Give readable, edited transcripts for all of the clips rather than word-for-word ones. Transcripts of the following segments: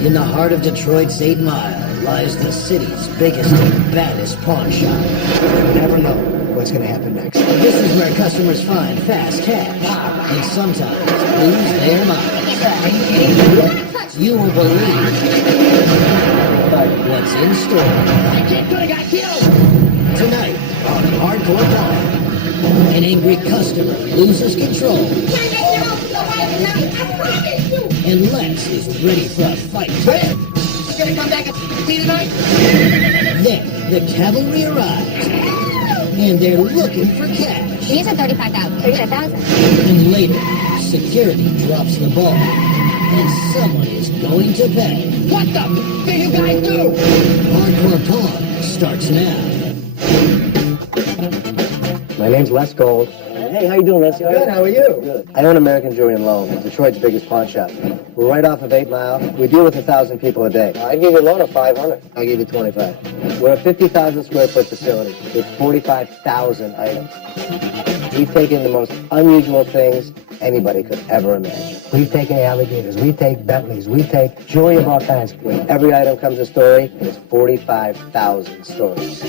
In the heart of Detroit's 8 Mile lies the city's biggest and baddest pawn shop. You never know what's going to happen next. This is where customers find fast cash and sometimes lose their minds. You won't believe what's in store. I just could have got killed. Tonight on Hardcore Pawn, an angry customer loses control. And Lex is ready for a fight. You gonna come back and see tonight? Then the cavalry arrives, and they're looking for cash. These are 35,000. 35,000. And later, security drops the ball, and someone is going to pay. What the do you guys do? Hardcore Pawn starts now. My name's Les Gold. Hey, how you doing, Les? Good, how are you? Good. I own American Jewelry and Loan, Detroit's biggest pawn shop. We're right off of 8 Mile. We deal with 1,000 people a day. I'd give you a loan of 500. I'll give you 25. We're a 50,000 square foot facility with 45,000 items. We take in the most unusual things anybody could ever imagine. We've taken alligators, we take Bentleys, we take jewelry of all kinds. With every item comes a story, and it's 45,000 stories.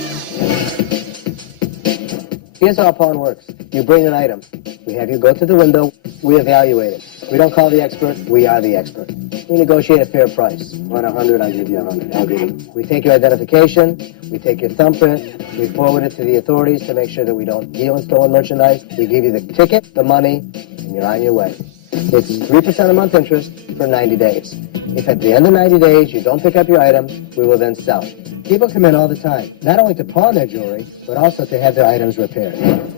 Here's how a pawn works. You bring an item. We have you go to the window. We evaluate it. We don't call the expert. We are the expert. We negotiate a fair price. Want 100, I'll give you 100. I'll give you. We take your identification. We take your thumbprint. We forward it to the authorities to make sure that we don't deal in stolen merchandise. We give you the ticket, the money, and you're on your way. It's 3% a month interest for 90 days. If at the end of 90 days you don't pick up your item, we will then sell it. People come in all the time, not only to pawn their jewelry, but also to have their items repaired. The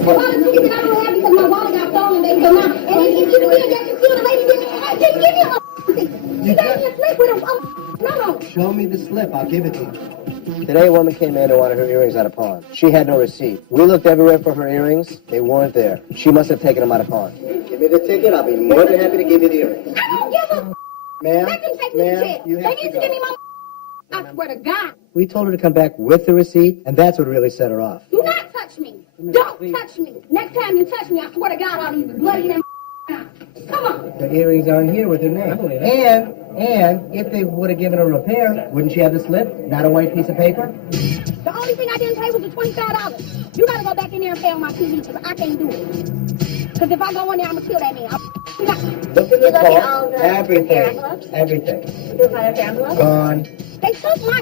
wallet ticket that I don't have because my wallet got stolen, they come out. And if you did that, you steal the lady didn't. I didn't give you a ticket. You gave me a slip with a no. Show me the slip, I'll give it to you. Today, a woman came in and wanted her earrings out of pawn. She had no receipt. We looked everywhere for her earrings. They weren't there. She must have taken them out of pawn. Give me the ticket. I'll be more than happy to give you the earrings. I don't give a Ma'am, Let them take me to jail. you They have need to to give me go. my I swear to God. We told her to come back with the receipt, and that's what really set her off. Do not touch me. Don't touch me. Next time you touch me, I swear to God, I'll be bloody and come on. The earrings aren't here with her name. And if they would have given her a repair, wouldn't she have the slip? Not a white piece of paper? The only thing I didn't pay was the $25. You gotta go back in there and pay on my TV because I can't do it. Because if I go in there, I'm gonna kill that man. Look at the phone. Everything. Gone. They took my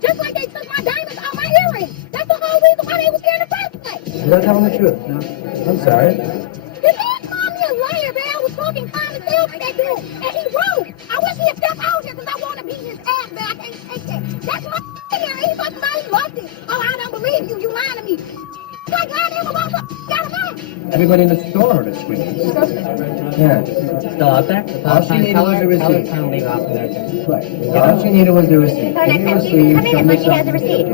just like they took my diamonds out my earrings. That's the whole reason why they was here in the first place. You're not telling the truth. No. I'm sorry. This man called me a liar, man. I was talking common sense to that dude, and he wrong. I wish he'd step out here because I want to beat his ass, man. I can't take that. That's my here. He's talking about he lost it. Oh, I don't believe you. You lying to me. Like lying to him about what got him out. Everybody in the store heard us screaming. Yeah. Still out there? All she needed was a receipt. Tell her to leave off of there too. Right. All she needed was the receipt. Her Give next me time the she come in, receipt, but she has show a me receipt.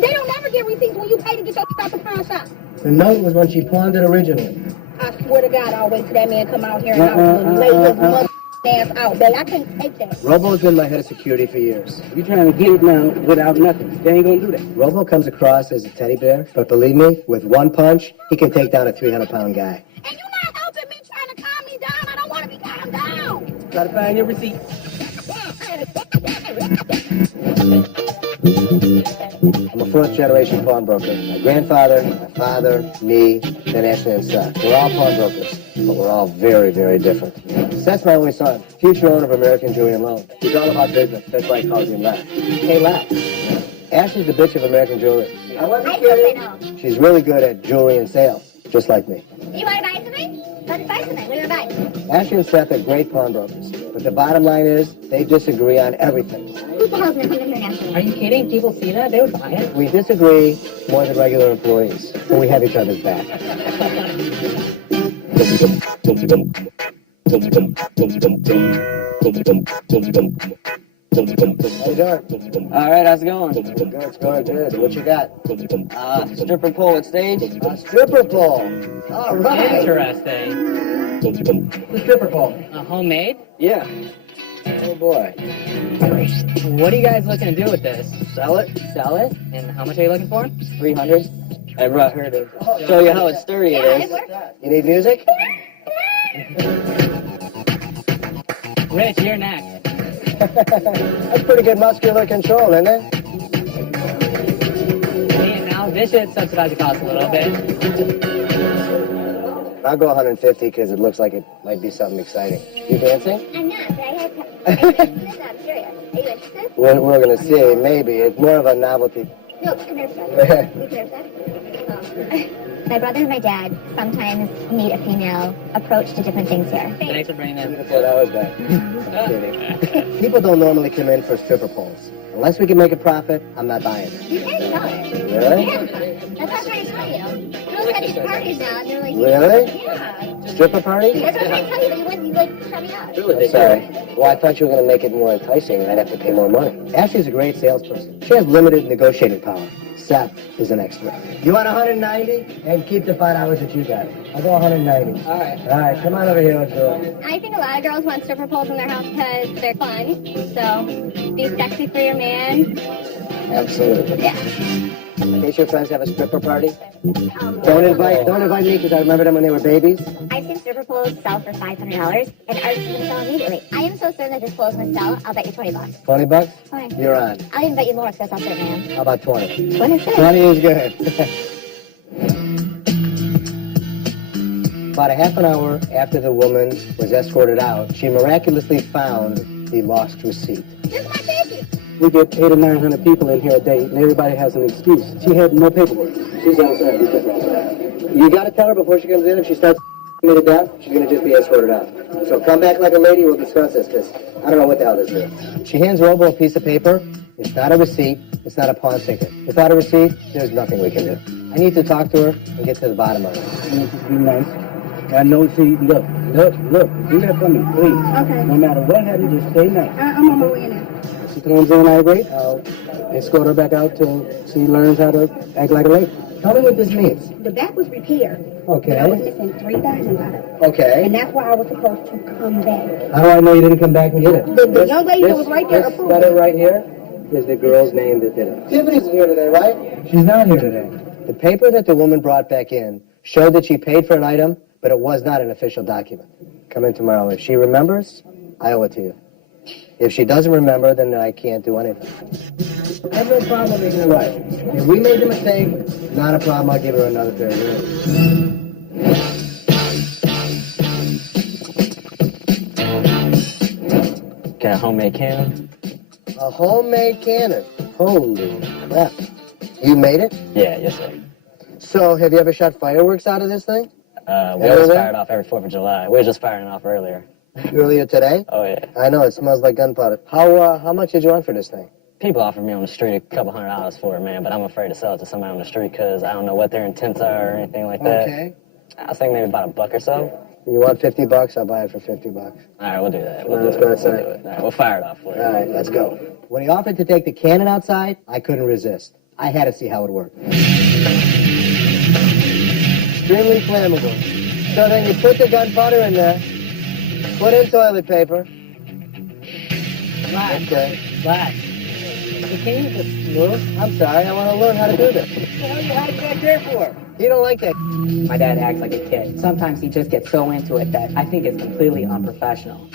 They don't ever get receipts when you pay to get your out the pawn shop. The note was when she pawned it originally. I swear to God, I'll wait till that man come out here and I will lay his mother ass out, baby. I can't take that. Robo's been my head of security for years. You trying to get it now without nothing. They ain't gonna do that. Robo comes across as a teddy bear, but believe me, with one punch, he can take down a 300-pound guy. And you're not helping me trying to calm me down. I don't want to be calmed down. Try to find your receipt. I'm a fourth-generation pawnbroker. My grandfather, my father, me, then Ashley and Seth. We're all pawnbrokers, but we're all very, very different. Seth's my only son, future owner of American Jewelry and Loan. He's all about business. That's why he calls me Lex. Hey, Lex. Ashley's the bitch of American Jewelry. I wasn't kidding. She's really good at jewelry and sales, just like me. You want to buy something? Let's buy something. What do you want to buy? Ashley and Seth are great pawnbrokers, but the bottom line is they disagree on everything. Who the hell's going to come in here now? Are you kidding? People see that? They would buy it. We disagree more than regular employees, but we have each other's back. How you doing? All right, how's it going? Good, it's going good. What you got? Stripper pole at stage. A stripper pole. All right. Interesting. The stripper pole. Homemade? Yeah. Oh boy. What are you guys looking to do with this? Sell it? Sell it? And how much are you looking for? 300. I brought her to show you how sturdy it is. You need music? Rich, you're next. That's pretty good muscular control, isn't it? See, now this should subsidize the cost a little bit. I'll go 150 because it looks like it might be something exciting. You dancing? I'm not, but I have to. I'm curious. Are you interested? We're going to see. Maybe. It's more of a novelty. No, come here, son. You here, son? My brother and my dad sometimes need a female approach to different things here. Thanks for bringing that. Well, that was bad. I'm kidding. People don't normally come in for stripper poles. Unless we can make a profit, I'm not buying it. You can sell it. Really? Yeah. That's what I'm trying to tell you. Girls have these parties now, and they're like, Really? yeah. Stripper party? That's what I'm trying to tell you, but you wouldn't shut me up. I'm sorry. Well, I thought you were going to make it more enticing and I'd have to pay more money. Ashley's a great salesperson. She has limited negotiating power. Seth is an expert. You want 190? And keep the $5 that you got. I'll go 190. All right. All right, come on over here. Let's do it. I think a lot of girls want stripper poles in their house because they're fun. So, be sexy for your man. Absolutely. Yeah. In case your friends have a stripper party, don't invite me because I remember them when they were babies. I've seen stripper poles sell for $500, and ours is going to sell immediately. I am so certain that this pole is going to sell. I'll bet you $20. 20 bucks? Fine. You're on. I'll even bet you more because I'll certain I am. How about 20? 20 is good. 20 is good. About a half an hour after the woman was escorted out, she miraculously found the lost receipt. This is my ticket. We get 800 or 900 people in here a day, and everybody has an excuse. She had no paperwork. She's outside. You got to tell her before she comes in, if she starts me to death, she's going to just be escorted out. So come back like a lady, we'll discuss this, because I don't know what the hell this is. She hands Robo a piece of paper. It's not a receipt. It's not a pawn ticket. Without a receipt, there's nothing we can do. I need to talk to her and get to the bottom of it. Be nice. I know, see, look, do that for me, please. Okay. No matter what happens, just stay nice. I'm on my way now. She comes in irate, I'll escort her back out till she learns how to act like a lady. Tell me what this means. The back was repaired. Okay. But I was missing 3,000 out of it. Okay. And that's why I was supposed to come back. How do I know you didn't come back and get it? The young lady that was right there This approved letter it. right here is the girl's name that did it. Tiffany's here today, right? She's not here today. The paper that the woman brought back in showed that she paid for an item, but it was not an official document. Come in tomorrow. If she remembers, I owe it to you. If she doesn't remember, then I can't do anything. I have no problem making it right. If we made the mistake, not a problem. I'll give her another pair of earrings. Got a homemade cannon? A homemade cannon. Holy crap. You made it? Yeah, yes, sir. So, have you ever shot fireworks out of this thing? We Ever always there? fire it off every 4th of July. We were just firing it off earlier. Earlier today? Oh, yeah. I know, it smells like gunpowder. How much did you want for this thing? People offer me on the street a couple $100 for it, man, but I'm afraid to sell it to somebody on the street because I don't know what their intents are or anything like that. Okay. I was thinking maybe about $1 or so. You want $50? I'll buy it for $50. All right, we'll do that. Well, let's go outside. We'll do it. All right, we'll fire it off for you. All right, let's go. When he offered to take the cannon outside, I couldn't resist. I had to see how it worked. Extremely flammable. So then you put the gunpowder in there, put in toilet paper. Relax. Okay. Relax. Can you just move? I'm sorry, I want to learn how to do this. What are you back there for? You don't like that. My dad acts like a kid. Sometimes he just gets so into it that I think it's completely unprofessional.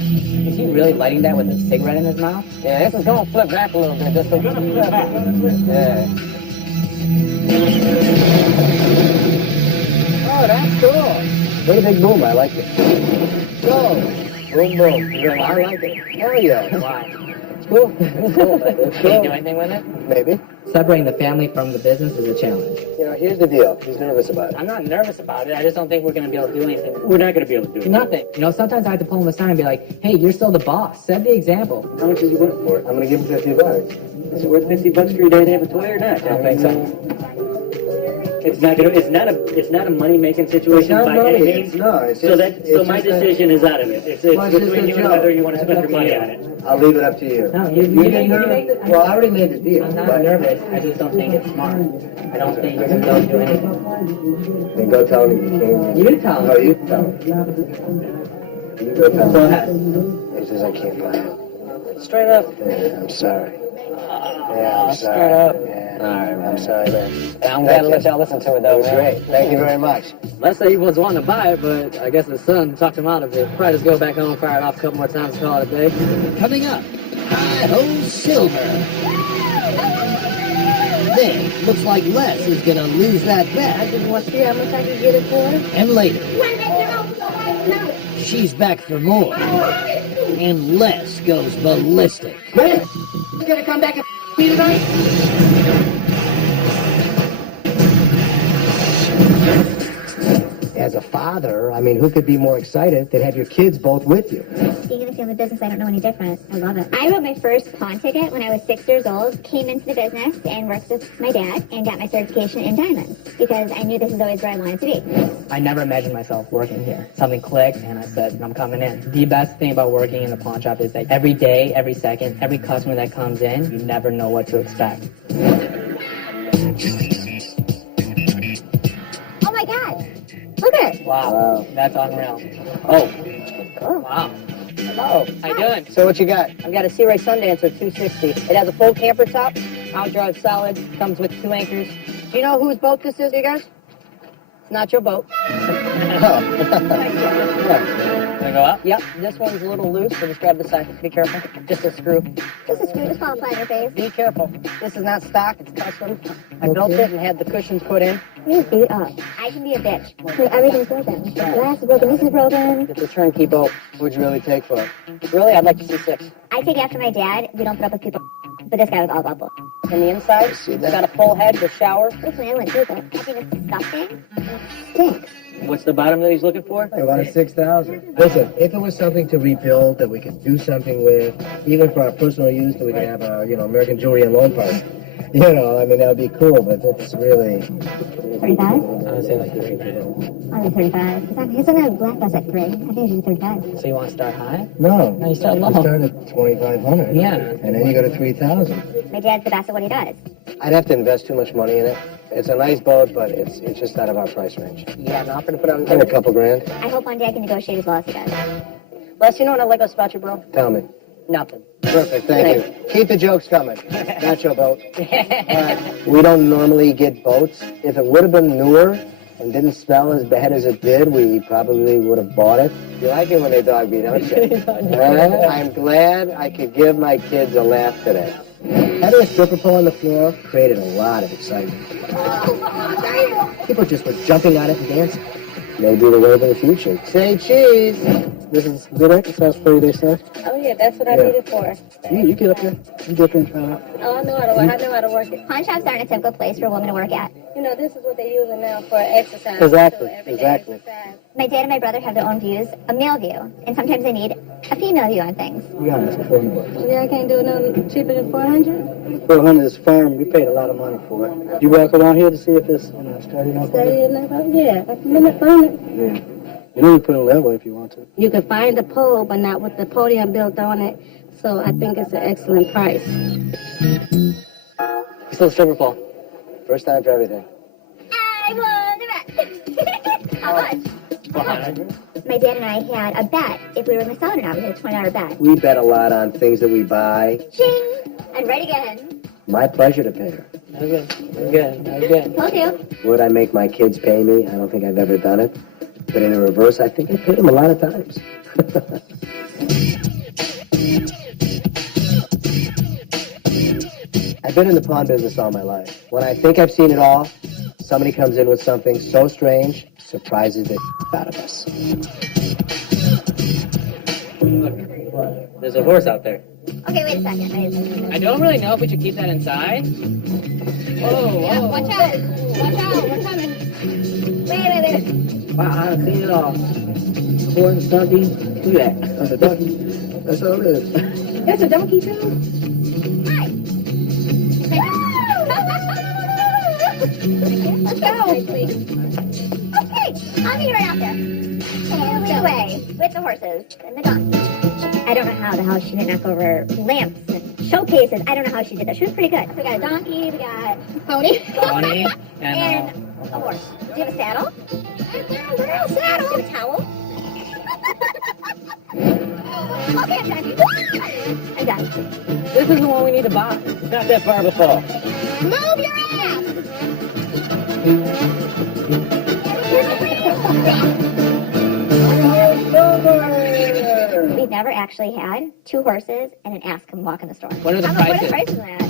Is he really lighting that with a cigarette in his mouth? Yeah, this is going to flip back a little bit. Just a flip back. Yeah. Oh, that's cool. Big, big boom. I like it. Go. Boom, boom. I like it. Hell yeah. Why? It's cool. It's cool. It's Can you do cool. anything with it? Maybe. Separating the family from the business is a challenge. You know, here's the deal. He's nervous about it. I'm not nervous about it. I just don't think we're going to be able to do anything. We're not going to be able to do nothing. You know, sometimes I have to pull him aside and be like, hey, you're still the boss. Set the example. How much is he worth for it? I'm going to give him $50. Is it worth $50 for your dad to have a toy or not? I don't think so. It's not gonna. It's not a money making situation It's not by money. any means. No, it's So just. that so it's my just a- decision is out of it. It's Well, it's just between a you and joke. whether you want to spend That's your money up on to it. you. I'll leave it up to you. No, you get make nervous. the- Well, I already made the deal. I'm not but- nervous. I just don't think it's smart. I don't think you're going to be able to do anything. Then go tell him you can't. You tell him. No, you tell him. You go tell Go him. ahead. He says I can't buy it. Straight up. Yeah, I'm sorry. Yeah, I'm sorry. Straight up. Yeah. man. All right, I'm sorry, man. I'm glad to let y'all listen to it, though. That was great. Thank you very much. Les said he was wanting to buy it, but I guess his son talked him out of it. Probably just go back home, fire it off a couple more times, call it a day. Coming up, Hi-Ho Silver. Then, looks like Les is gonna lose that bet. I just want to see how much I can get it for. And later, When they get off the no. she's back for more. And Les goes ballistic. You gonna come back and me tonight? As a father, I mean, who could be more excited than have your kids both with you? Being in the family business, I don't know any different. I love it. I wrote my first pawn ticket when I was 6 years old, came into the business and worked with my dad and got my certification in diamonds because I knew this is always where I wanted to be. I never imagined myself working here. Something clicked, and I said, I'm coming in. The best thing about working in the pawn shop is that every day, every second, every customer that comes in, you never know what to expect. Oh my God! Look at it! Wow. That's unreal. Oh. Wow. Hello. How you doing? So what you got? I've got a Sea Ray Sundancer 260. It has a full camper top, out-drive solid, comes with 2 anchors. Do you know whose boat this is, you guys? It's not your boat. Wanna go up? Yep, this one's a little loose, so just grab the side. Be careful. Just a screw. Just a screw, just fall flat in your face. Be careful. This is not stock, it's custom. I built it and had the cushions put in. You beat up. I can be a bitch. Everything's broken. The glass is broken, this is broken. It's a turnkey boat. What'd you really take for it? Really, I'd like to see 6. I take after my dad. We don't put up with people. But this guy was all bubble. And the inside, See it's that? got a full head with shower. This man went through it. I think it's disgusting. It stinks. What's the bottom that he's looking for? I wanted 6,000. Listen, if it was something to rebuild that we could do something with, even for our personal use, that we could have a, American Jewelry and Loan Park. I mean, that would be cool, but it's really... 35? I would say like 35. I'll do 35. He's on a black bus at 3. I think I should do 35. So you want to start high? No. No, you start low. You start at 2,500. Yeah. And then you go to 3,000. My dad's the best at what he does. I'd have to invest too much money in it. It's a nice boat, but it's just out of our price range. You got an offer to put on the And a table? couple grand. I hope one day I can negotiate as well as he does. Les, you know what I like about you, bro? Tell me. Nothing. Perfect, thank you. Keep the jokes coming. Not your boat. We don't normally get boats. If it would have been newer and didn't smell as bad as it did, we probably would have bought it. You like it when they dog me, don't you? I'm glad I could give my kids a laugh today. Having a stripper pole on the floor created a lot of excitement. People just were jumping on it and dancing. Maybe the wave of the future. Say cheese. This is good exercise for you, they say. Oh, yeah, that's what I need it for. You get up there. You get up there and try it out. Oh, I know how to work it. Pawn shops aren't a typical place for a woman to work at. You know, this is what they're using now for exercise. Exactly, too, everyday exactly. exercise. My dad and my brother have their own views, a male view, and sometimes they need a female view on things. Be honest, before you work. Yeah, I can't do no cheaper than 400. 400 is firm. We paid a lot of money for it. You walk around here to see if it's sturdy enough? Yeah, I can limit on it. Yeah. You know you put it level if you want to. You can find the pole, but not with the podium built on it. So I think it's an excellent price. Still stripper pole. First time for everything. I won the bet. How much? 400. My dad and I had a bet if we were going to sell it or not. We had a $20 bet. We bet a lot on things that we buy. Ching! And right again. My pleasure to pay her. Okay. Good. Told you. Would I make my kids pay me? I don't think I've ever done it. But in the reverse, I think I paid them a lot of times. I've been in the pawn business all my life. When I think I've seen it all, somebody comes in with something so strange, surprises the out of us. Look, there's a horse out there. Okay, wait a second. I don't really know if we should keep that inside. Whoa. Watch out. We're coming. Wait. Wow, I've seen it all. Horns, donkey. Look at that. That's a donkey. That's all it is. That's a donkey, too? Hi. Let's go. Okay, I'll meet you right out there. Away with the horses and the donkey. I don't know how the hell she didn't knock over lamps and showcases. I don't know how she did that. She was pretty good. We got a donkey, we got a pony. Pony And a horse. Do you have a saddle? Girl, saddle. Do you have a towel? Okay, I'm done. This is the one we need to buy. It's not that far of a fall. Move your ass! We've never actually had 2 horses and an ass come walk in the store. What are the What are prices? the prices on that?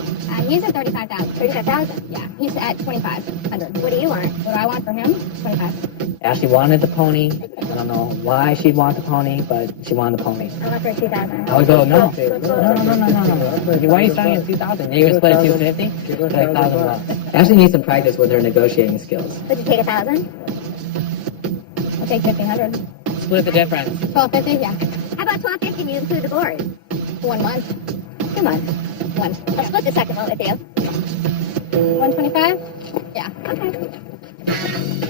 He's at 35,000. 35,000. Yeah, he's at 2,500. What do you want? What do I want for him? 25. Ashley wanted the pony. I don't know why she'd want the pony, but she wanted the pony. I want for 2,000. I would go, no. No. Why are you starting at 2,000? You're going to split it 250? Split 1,000 bucks. Ashley needs some practice with her negotiating skills. Would you take 1,000? I'll take 1,500. Split the difference. 1,250, yeah. How about 1,250 and you include the board? 1 month. 2 months. One. I'll split the second one with you. 125? Yeah. Okay.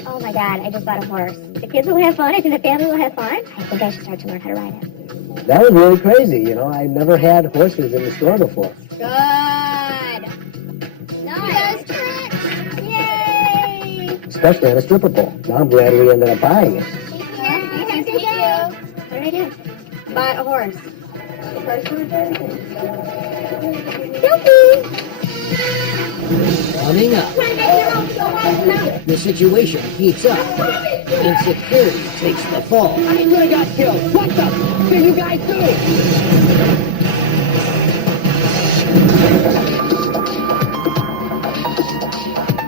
Oh my God, I just bought a horse. The kids will have fun. I think the family will have fun. I think I should start to learn how to ride it. That was really crazy, you know. I never had horses in the store before. Good. Nice. Yay! Especially at a stripper pole. Now I'm glad we ended up buying it. Thank you. What did I do? Bought a horse. Coming up, the situation heats up. Insecurity takes the fall. I could have got killed. What the can you guys do?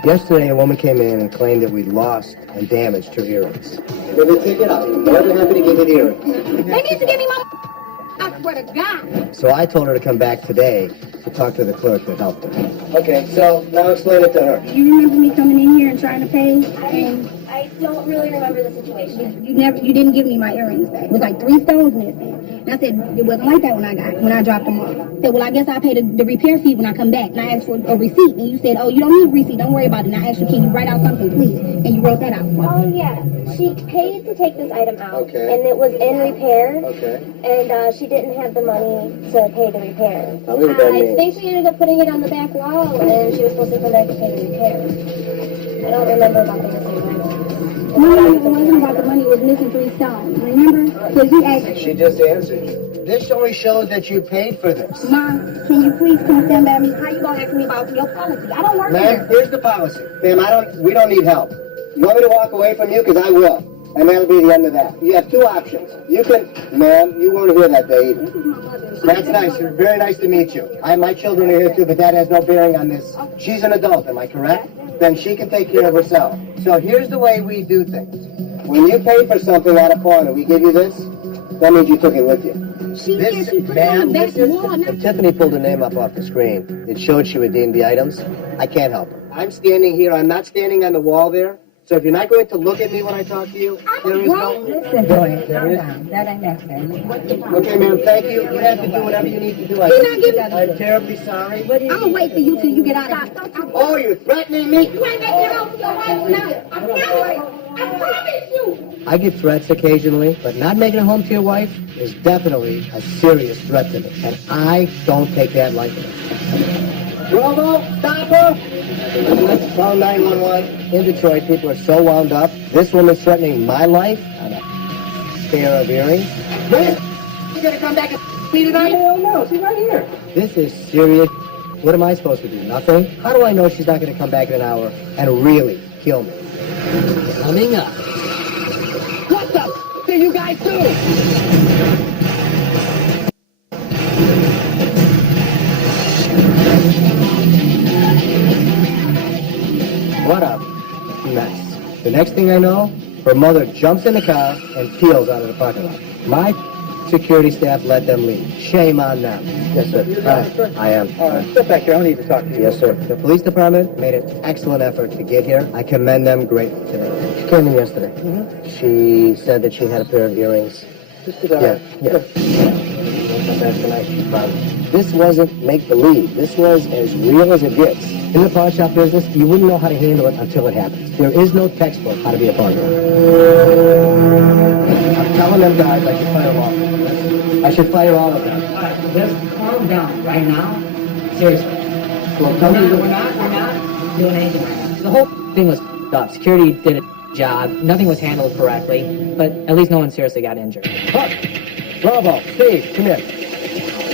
Yesterday, a woman came in and claimed that we'd lost and damaged her earrings. Well, then take it out. More than happy to give you the earrings. They need to give me my... I swear to God. So I told her to come back today to talk to the clerk that helped her. Okay, so now explain it to her. You remember me coming in here and trying to pay? And I don't really remember the situation. you didn't give me my earrings back. It was like 3 stones missing. And I said, it wasn't like that when I dropped them off. I said, well, I guess I'll pay the repair fee when I come back. And I asked for a receipt. And you said, oh, you don't need a receipt. Don't worry about it. And I asked you, can you write out something, please? And you wrote that out. Oh, yeah. She paid to take this item out. Okay. And it was in repair. Okay. And she didn't have the money to pay the repair. Tell me what that I means. think she ended up putting it on the back wall, and she was supposed to come back to pay the repair. I don't remember about the missing money. No, it wasn't about the money. It was missing 3 stones. Remember? Because you asked, She just answered you. This only shows that you paid for this. Mom, can you please come stand by me? How you going to ask me about your policy? I don't work Ma'am, here. here's the policy. Ma'am, we don't need help. You want me to walk away from you? Because I will. And that'll be the end of that. You have 2 options. You can, ma'am, you weren't here that day either. That's nice. Very nice to meet you. My children are here too, but that has no bearing on this. She's an adult, am I correct? Then she can take care of herself. So here's the way we do things. When you pay for something at a corner, we give you this, that means you took it with you. She put it on the back wall. When Tiffany pulled her name up off the screen, it showed she redeemed the items. I can't help her. I'm standing here. I'm not standing on the wall there. So if you're not going to look at me when I talk to you, there is no... Listen, boy, calm down. That ain't necessary. Okay, ma'am, thank you. You have to do whatever you need to do. He's not giving- I'm terribly sorry. I'm going to wait for you till you get out of here. Oh, you're threatening me? You ain't making it over your wife now. I promise you. I get threats occasionally, but not making it home to your wife is definitely a serious threat to me, and I don't take that lightly. Bravo, stop her! Call 911. In Detroit, people are so wound up. This woman's threatening my life on a pair of earrings. You gonna come back and me tonight? Hell no, she's right here. This is serious. What am I supposed to do? Nothing? How do I know she's not going to come back in an hour and really kill me? Coming up, What the can you guys do? What a mess. The next thing I know, her mother jumps in the car and peels out of the parking lot. My security staff let them leave. Shame on them. Yes, sir. I am. Step back here. I need to talk to you. Yes, sir. The police department made an excellent effort to get here. I commend them greatly today. She came in yesterday. She said that she had a pair of earrings. Yeah. That's the night she found. This wasn't make-believe. This was as real as it gets. In the pawn shop business, you wouldn't know how to handle it until it happens. There is no textbook how to be a pawnbroker. I'm telling them guys I should fire all of them. I should fire all of them. All right, just calm down right now. Seriously. Well, tell me We're not doing anything right now. The whole thing was f***ed up. Security did a job. Nothing was handled correctly. But at least no one seriously got injured. Huck, Bravo, Steve, come here.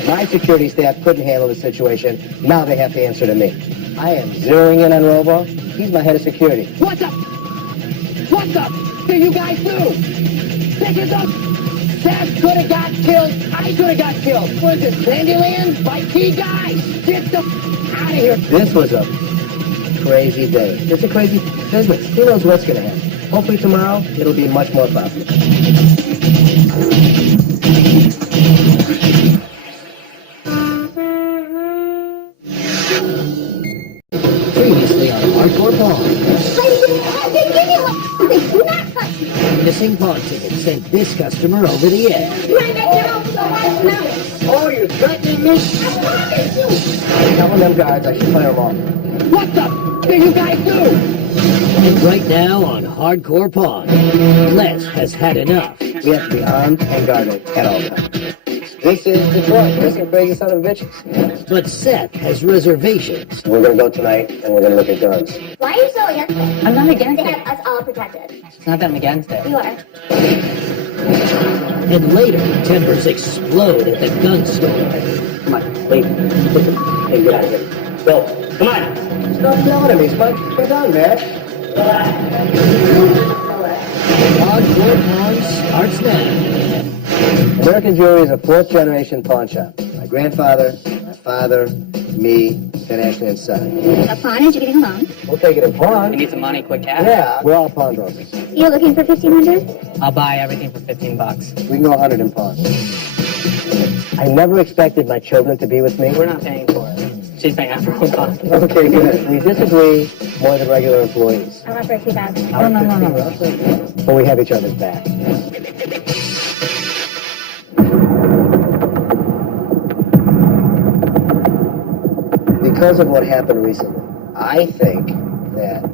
My security staff couldn't handle the situation. Now they have to answer to me. I am zeroing in on Robo. He's my head of security. What the? What the do you guys do? This is a... Dad could have got killed. I could have got killed. Was it Candyland? My key guy. Get the out of here. This was a crazy day. It's a crazy business. Who knows what's going to happen? Hopefully tomorrow, it'll be much more profitable. Previously on Hardcore Pawn, Do not touch me. missing pawn ticket sent this customer over the edge. You ain't making your own so right now. Oh, you're threatening me? I promise you. Telling them guards I should fire them off. What the do you guys do? And right now on Hardcore Pawn, Les has had enough. We have to be armed and guarded at all times. This is Detroit. This is crazy son of bitches. But Seth has reservations. We're going to go tonight, and we're going to look at guns. Why are you so against it? I'm not against They it. have us all protected. It's not that I'm against it. You are. And later, tempers explode at the gun store. Come on, wait. Hey, get out of here. Go. Come on. Stop yelling at me, Spike. Get down, man. Hardcore Pawn starts now. American Jewelry is a fourth-generation pawn shop. My grandfather, my father, me, and Ashley and son. A pawn is you're getting a loan. We'll take it in You pawn. need some money, quick cash. Yeah, we're all pawnbrokers. You're looking for $1,500? I'll buy everything for $15. We can go 100 in pawn. I never expected my children to be with me. We're not paying for it. She's paying out for her box. Okay, good. We disagree more than regular employees. I'll offer $2,000. No. But we have each other's back. Because of what happened recently, I think that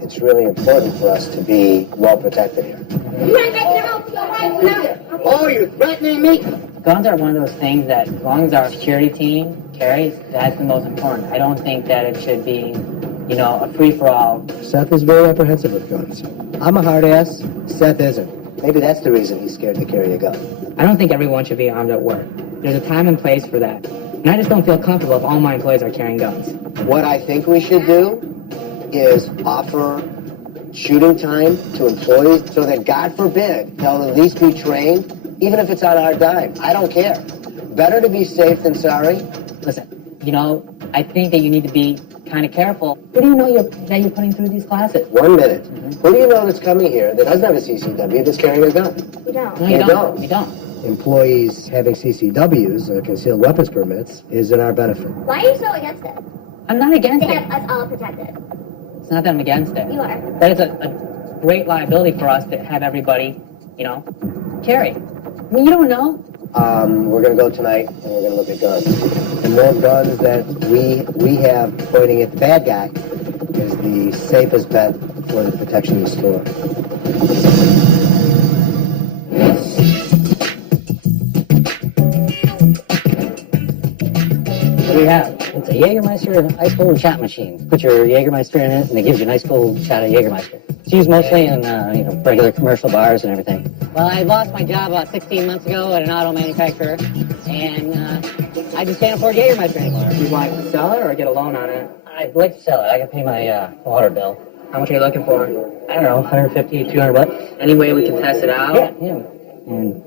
it's really important for us to be well protected here. You ain't making your own so right now. Oh, you're threatening me? Guns are one of those things that, as long as our security team carries, that's the most important. I don't think that it should be, a free-for-all. Seth is very apprehensive with guns. I'm a hard ass. Seth isn't. Maybe that's the reason he's scared to carry a gun. I don't think everyone should be armed at work. There's a time and place for that. And I just don't feel comfortable if all my employees are carrying guns. What I think we should do is offer shooting time to employees so that, God forbid, they'll at least be trained, even if it's on our dime. I don't care. Better to be safe than sorry. Listen, I think that you need to be kind of careful. Who do you know that you're putting through these classes? 1 minute. Who do you know that's coming here that doesn't have a CCW that's carrying a gun? You don't. No, You you don't. don't. You don't. Employees having CCWs, concealed weapons permits, is in our benefit. Why are you so against it? I'm not against They it. have us all protected. It's not that I'm against it. You are. But it's a great liability for us to have everybody, carry. I mean, you don't know. We're going to go tonight, and we're going to look at guns. The more guns that we have pointing at the bad guy is the safest bet for the protection of the store. What do you have? It's a Jägermeister ice cold shot machine. Put your Jägermeister in it, and it gives you a nice cold shot of Jägermeister. It's used mostly in regular commercial bars and everything. Well, I lost my job about 16 months ago at an auto manufacturer, and I just can't afford Jägermeister anymore. You want to sell it or get a loan on it? I'd like to sell it. I can pay my water bill. How much are you looking for? I don't know, 150, 200 bucks. Any way we can test it out? Yeah. And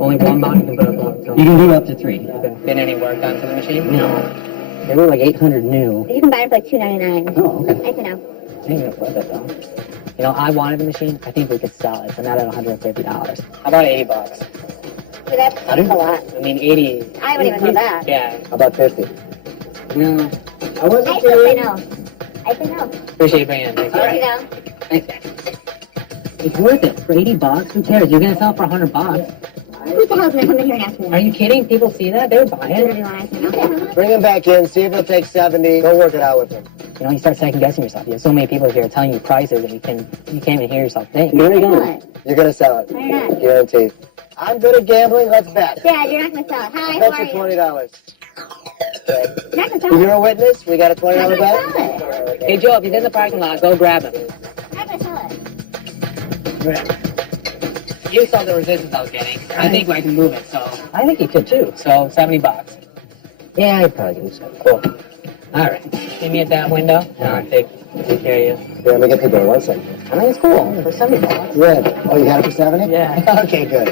Only one box you can put up on. you can do up to 3. Been any work done to the machine? No. They were like 800 new. You can buy it for like $2.99. Oh, okay. I can know. I ain't gonna flip it though. I wanted the machine. I think we could sell it, but not at $150. How about $80? But that's a lot. I mean, 80. I wouldn't even know that. Yeah. How about 50? No. I wasn't I still say kidding. no. I say no. Appreciate you bringing it. Thanks. You know. Thanks, guys. It's worth it. For $80, who cares? You're gonna sell it for $100. Who the hell's gonna come in here and ask me Are that? you kidding? People see that? They would buy Do whatever it. you want to ask me. Okay. Bring him back in, see if he'll take 70. Go work it out with him. You start second guessing yourself. You have so many people here telling you prices that you can't even hear yourself think. Why not? You're going to sell it. Why not? Guaranteed. I'm good at gambling. Let's bet. Dad, you're not gonna sell it. Hi, how Bet are you you? $20. You're not gonna sell it. You're a witness. We got a I'm $20 not bet. gonna sell it. Hey, Joe, if he's in the parking lot, go grab him. I'm not gonna sell it. You saw the resistance I was getting. I think I can move it, so I think you could too. $70. Yeah, I'd probably do so. Cool. All right. Meet me at that window, and I'll take care of you. Yeah, let me get the door. 1 second. I think it's cool. For $70. Good. Oh, you got it for 70? Yeah. Okay, good.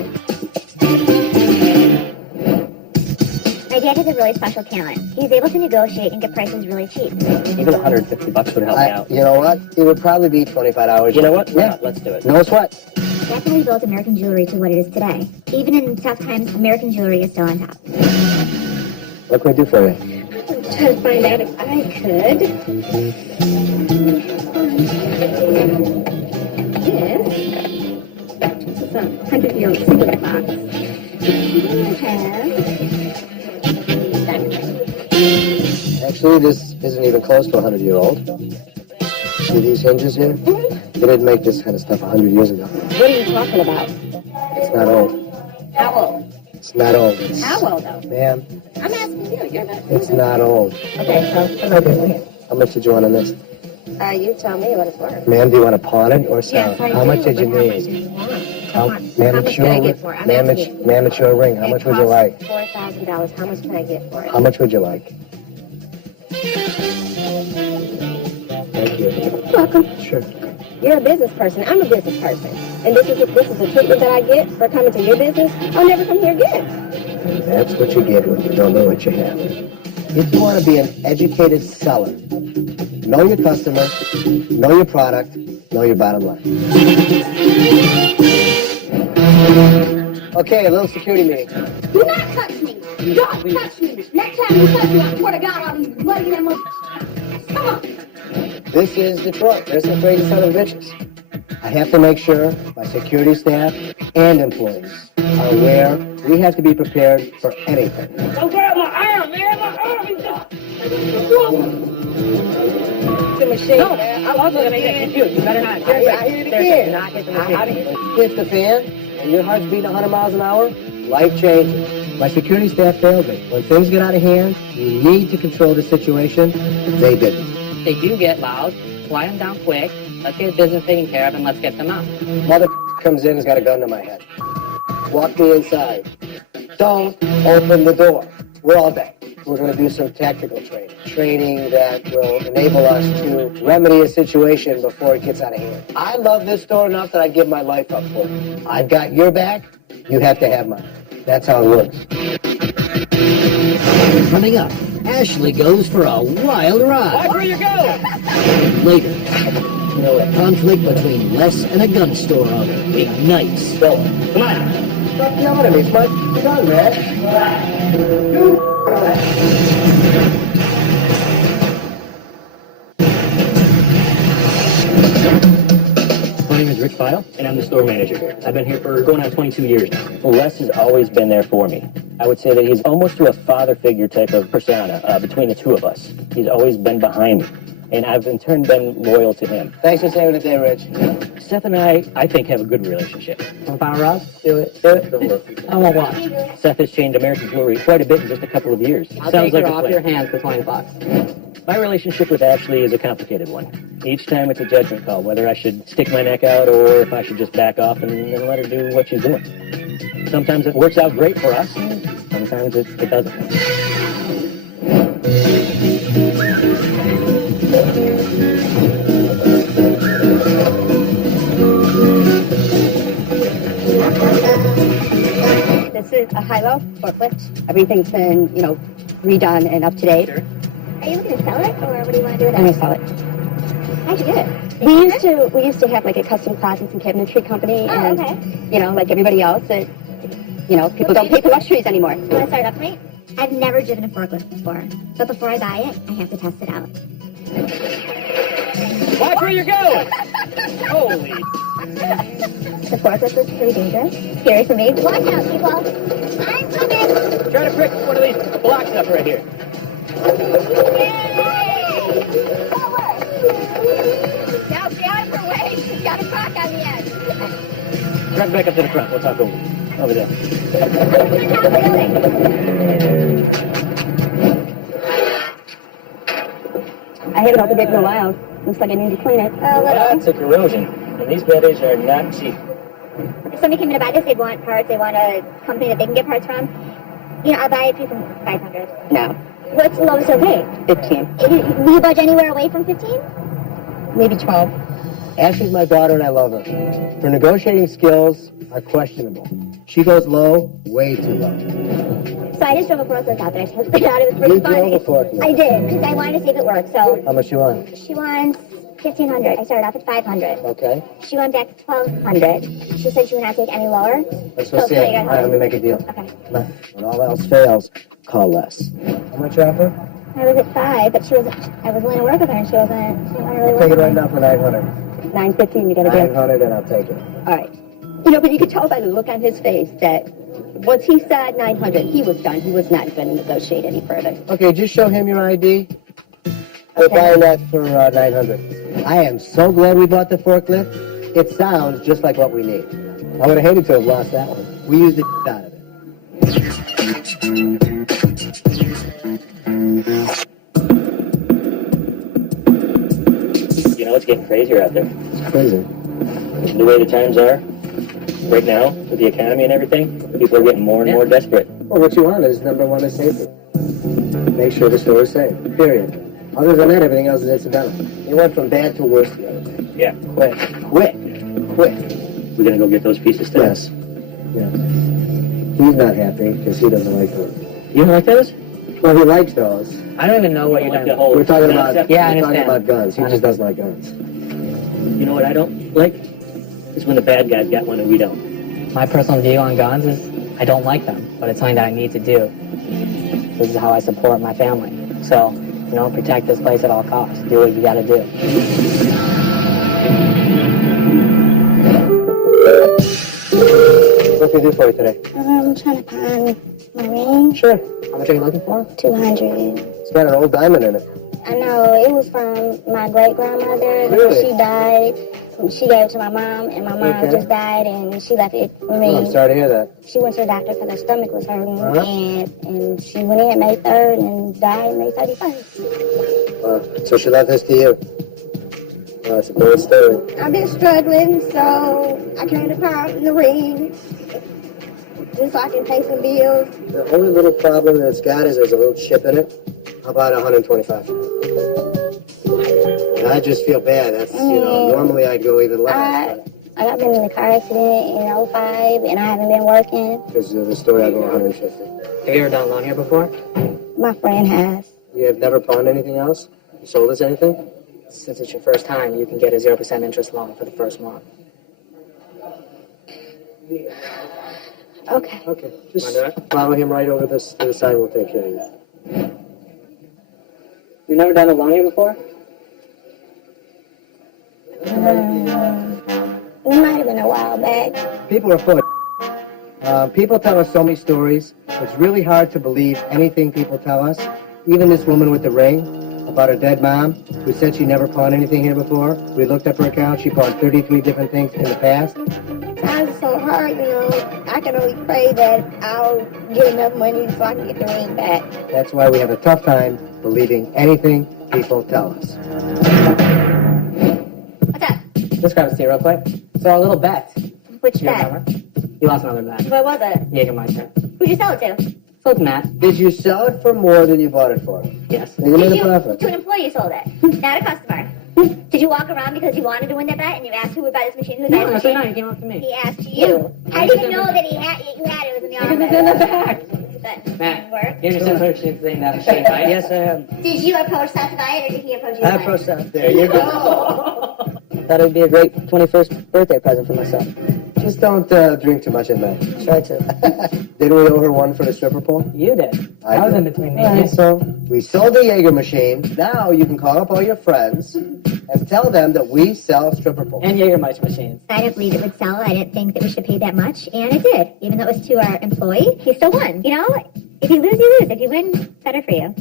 My dad has a really special talent. He's able to negotiate and get prices really cheap. Even $150 would help me out. You know what? It would probably be 25 hours. You know what? Yeah. Let's do it. No sweat. That's how we built American jewelry to what it is today. Even in tough times, American jewelry is still on top. What can we do for you? I'm trying to find out if I could. This is a 100-year-old cigarette box. Actually, this isn't even close to 100-year-old. See these hinges here? They didn't make this kind of stuff 100 years ago. What are you talking about? It's not old. How old? It's not old. It's, How old, though? ma'am, I'm asking you. You're not. it's not old. Okay, so what am I doing? How much did you want on this? You tell me what it's worth. Ma'am, do you want to pawn it or sell Yes, it? I How do, much did you but how much need? do you want? How, How ma'am, much it's can I your, get for it? I'm ma'am, asking it's, ma'am, it's your ring. How much would you like? $4,000. How much can I get for it? How much would you like? Thank you. Welcome. Sure. You're a business person. I'm a business person. And this is the treatment that I get for coming to your business. I'll never come here again. And that's what you get when you don't know what you have. If you want to be an educated seller, know your customer, know your product, know your bottom line. Okay, a little security meeting. Do not touch me. Don't touch me. Next time you touch me, I swear to God, I'll be bloody that mother. Come on. This is Detroit. There's some crazy son of bitches. I have to make sure my security staff and employees are aware we have to be prepared for anything. Don't grab my arm, man. My arm is just... The machine, man. I'm also going to get you. You better not. I hit it again. Do not hit the machine. Hits the fan and your heart's beating 100 miles an hour, life changes. My security staff failed me. When things get out of hand, you need to control the situation. They didn't. They do get loud. Quiet them down quick. Let's get business taken care of and let's get them out. Mother comes in and has got a gun to my head. Walk me inside. Don't open the door. We're all day. We're going to do some tactical training. Training that will enable us to remedy a situation before it gets out of hand. I love this store enough that I'd give my life up for it. I've got your back. You have to have mine. That's how it works. Coming up, Ashley goes for a wild ride. Watch where you go. Later, conflict between Les and a gun store owner ignites. Go. Come on. Stop yelling at me. It's my gun, man. My name is Rich File, and I'm the store manager here. I've been here for going on 22 years now. Well, Les has always been there for me. I would say that he's almost to a father figure type of persona between the two of us. He's always been behind me, and I've in turn been loyal to him. Thanks for saving the day, Rich. Seth and I think, have a good relationship. Want to power up? Do it. I won't watch. Seth has changed American jewelry quite a bit in just a couple of years. I'll Sounds take like her a off plan. your hands for $20. My relationship with Ashley is a complicated one. Each time it's a judgment call, whether I should stick my neck out or if I should just back off and let her do what she's doing. Sometimes it works out great for us, and sometimes it doesn't. This is a high-low forklift. Everything's been, redone and up to date. Sure. Are you looking to sell it, or what do you want to do with it? I'm gonna sell it. How'd you get it? We used to have like a custom closets and cabinetry company, Oh, and okay. Like everybody else, people don't pay for luxuries anymore. You want to start up for me? I've never driven a forklift before, but before I buy it, I have to test it out. Watch where you're going. Holy. The forklift is pretty dangerous. Scary for me. Watch out, people. I'm coming. Try to prick one of these blocks up right here. Now stay out of her way. She's got a crack on the end. Drive back up to the front. We'll talk over there. I haven't opened it in a while. Looks like I need to clean it. Lots of corrosion, and these batteries are not cheap. If somebody came in to buy this, they'd want parts. They want a company that they can get parts from. I'll buy it for you from $500. No, What's the lowest he'll pay? 15, Will you budge anywhere away from 15? maybe 12. Ashley's my daughter and I love her. Her negotiating skills are questionable. She goes low, way too low. So I just drove a forklift out there. It was pretty You funny. drove a forklift? I did, because I wanted to see if it worked. So How much you want? she wants 1,500. I started off at 500. Okay. She went back to 1,200. She said she would not take any lower. Let's go So see you it. got All right, let me make a deal. Okay. When all else fails, call less. How much you offer? I was at 5, but I was willing to work with her, and she didn't want to really work Take it with right me. now for 900. 9:15, you gotta do. 900 and I'll take it. All right. You know, but you could tell by the look on his face that once he said 900, he was done. He was not going to negotiate any further. Okay, just show him your ID. We're buying that for 900. I am so glad we bought the forklift. It sounds just like what we need. I would have hated to have lost that one. We used the out of it. You know, it's getting crazier out there. It's crazy. The way the times are right now with the economy and everything, people are getting more and more desperate. Well, what you want is number one is safety. Make sure the store is safe. Period. Other than that, everything else is incidental. You went from bad to worse the other day. Yeah. Quick. We're gonna go get those pieces today. Yes. Yes. He's not happy because he doesn't like those. You don't like those? Well, he likes those. I don't even know what you're Like doing. the whole We're talking about concept? Yeah, I we're talking understand. about guns. He just doesn't like guns. You know what I don't like? Is when the bad guys got one and we don't. My personal view on guns is I don't like them, but it's something that I need to do. This is how I support my family. So, you know, protect this place at all costs. Do what you gotta do. What can I do for you today? I'm trying to find my ring. Sure. How much are you looking for? 200. It's got an old diamond in it. I know, it was from my great-grandmother. When Really? she died, she gave it to my mom, and my mom Okay. just died, and she left it for Oh, me. I'm sorry to hear that. She went to the doctor because her stomach was hurting, Uh-huh. and she went in May 3rd and died May 31st. So she left this to you. Oh, that's a great story. I've been struggling, so I came to pound the ring, just so I can pay some bills. The only little problem that it's got is there's a little chip in it. How about 125? And I just feel bad. That's, normally I'd go even less. I got been in a car accident in '05, and I haven't been working. Because of the story, I go 150. Have you ever done a loan here before? My friend has. You have never pawned anything else? You sold us anything? Since it's your first time, you can get a 0% interest loan for the first month. Okay. Okay. Just Wanna do it? follow him right over this to the side. We'll take care of you. You've never done a loan here before? It might have been a while back. People are full of people tell us so many stories. It's really hard to believe anything people tell us. Even this woman with the ring about her dead mom who said she never pawned anything here before. We looked up her account. She pawned 33 different things in the past. Times are so hard, I can only pray that I'll get enough money so I can get the ring back. That's why we have a tough time believing anything people tell us. What's up? Let's grab a seat real quick. So a little bet. Which You bet? remember? You lost another bet. What was it? Jägermeister. Who'd you sell it to? Sold to Matt. Did you sell it for more than you bought it for? Yes. Then you made a To profit. an employee you sold it, not a customer. Did you walk around because you wanted to win that bet and you asked who would buy this machine? Who would buy No, this actually, machine? no, you came up to me. He asked you. I didn't know that you had it. It was in the Because it's office. in the back. But Matt, it worked. you're just approaching thing that machine, right? Yes, I am. Did you approach Seth to buy it or did he approach you to I buy it? approached that. There you go. Thought it would be a great 21st birthday present for myself. Just don't drink too much at night. Try to. Didn't we owe her one for the stripper pole? You did. I I was did. in between me All and right, you. so we sold the Jaeger machine. Now you can call up all your friends and tell them that we sell stripper poles. And Jägermeister machines. I didn't believe it would sell. I didn't think that we should pay that much, and it did. Even though it was to our employee, he still won. If you lose, you lose. If you win, better for you.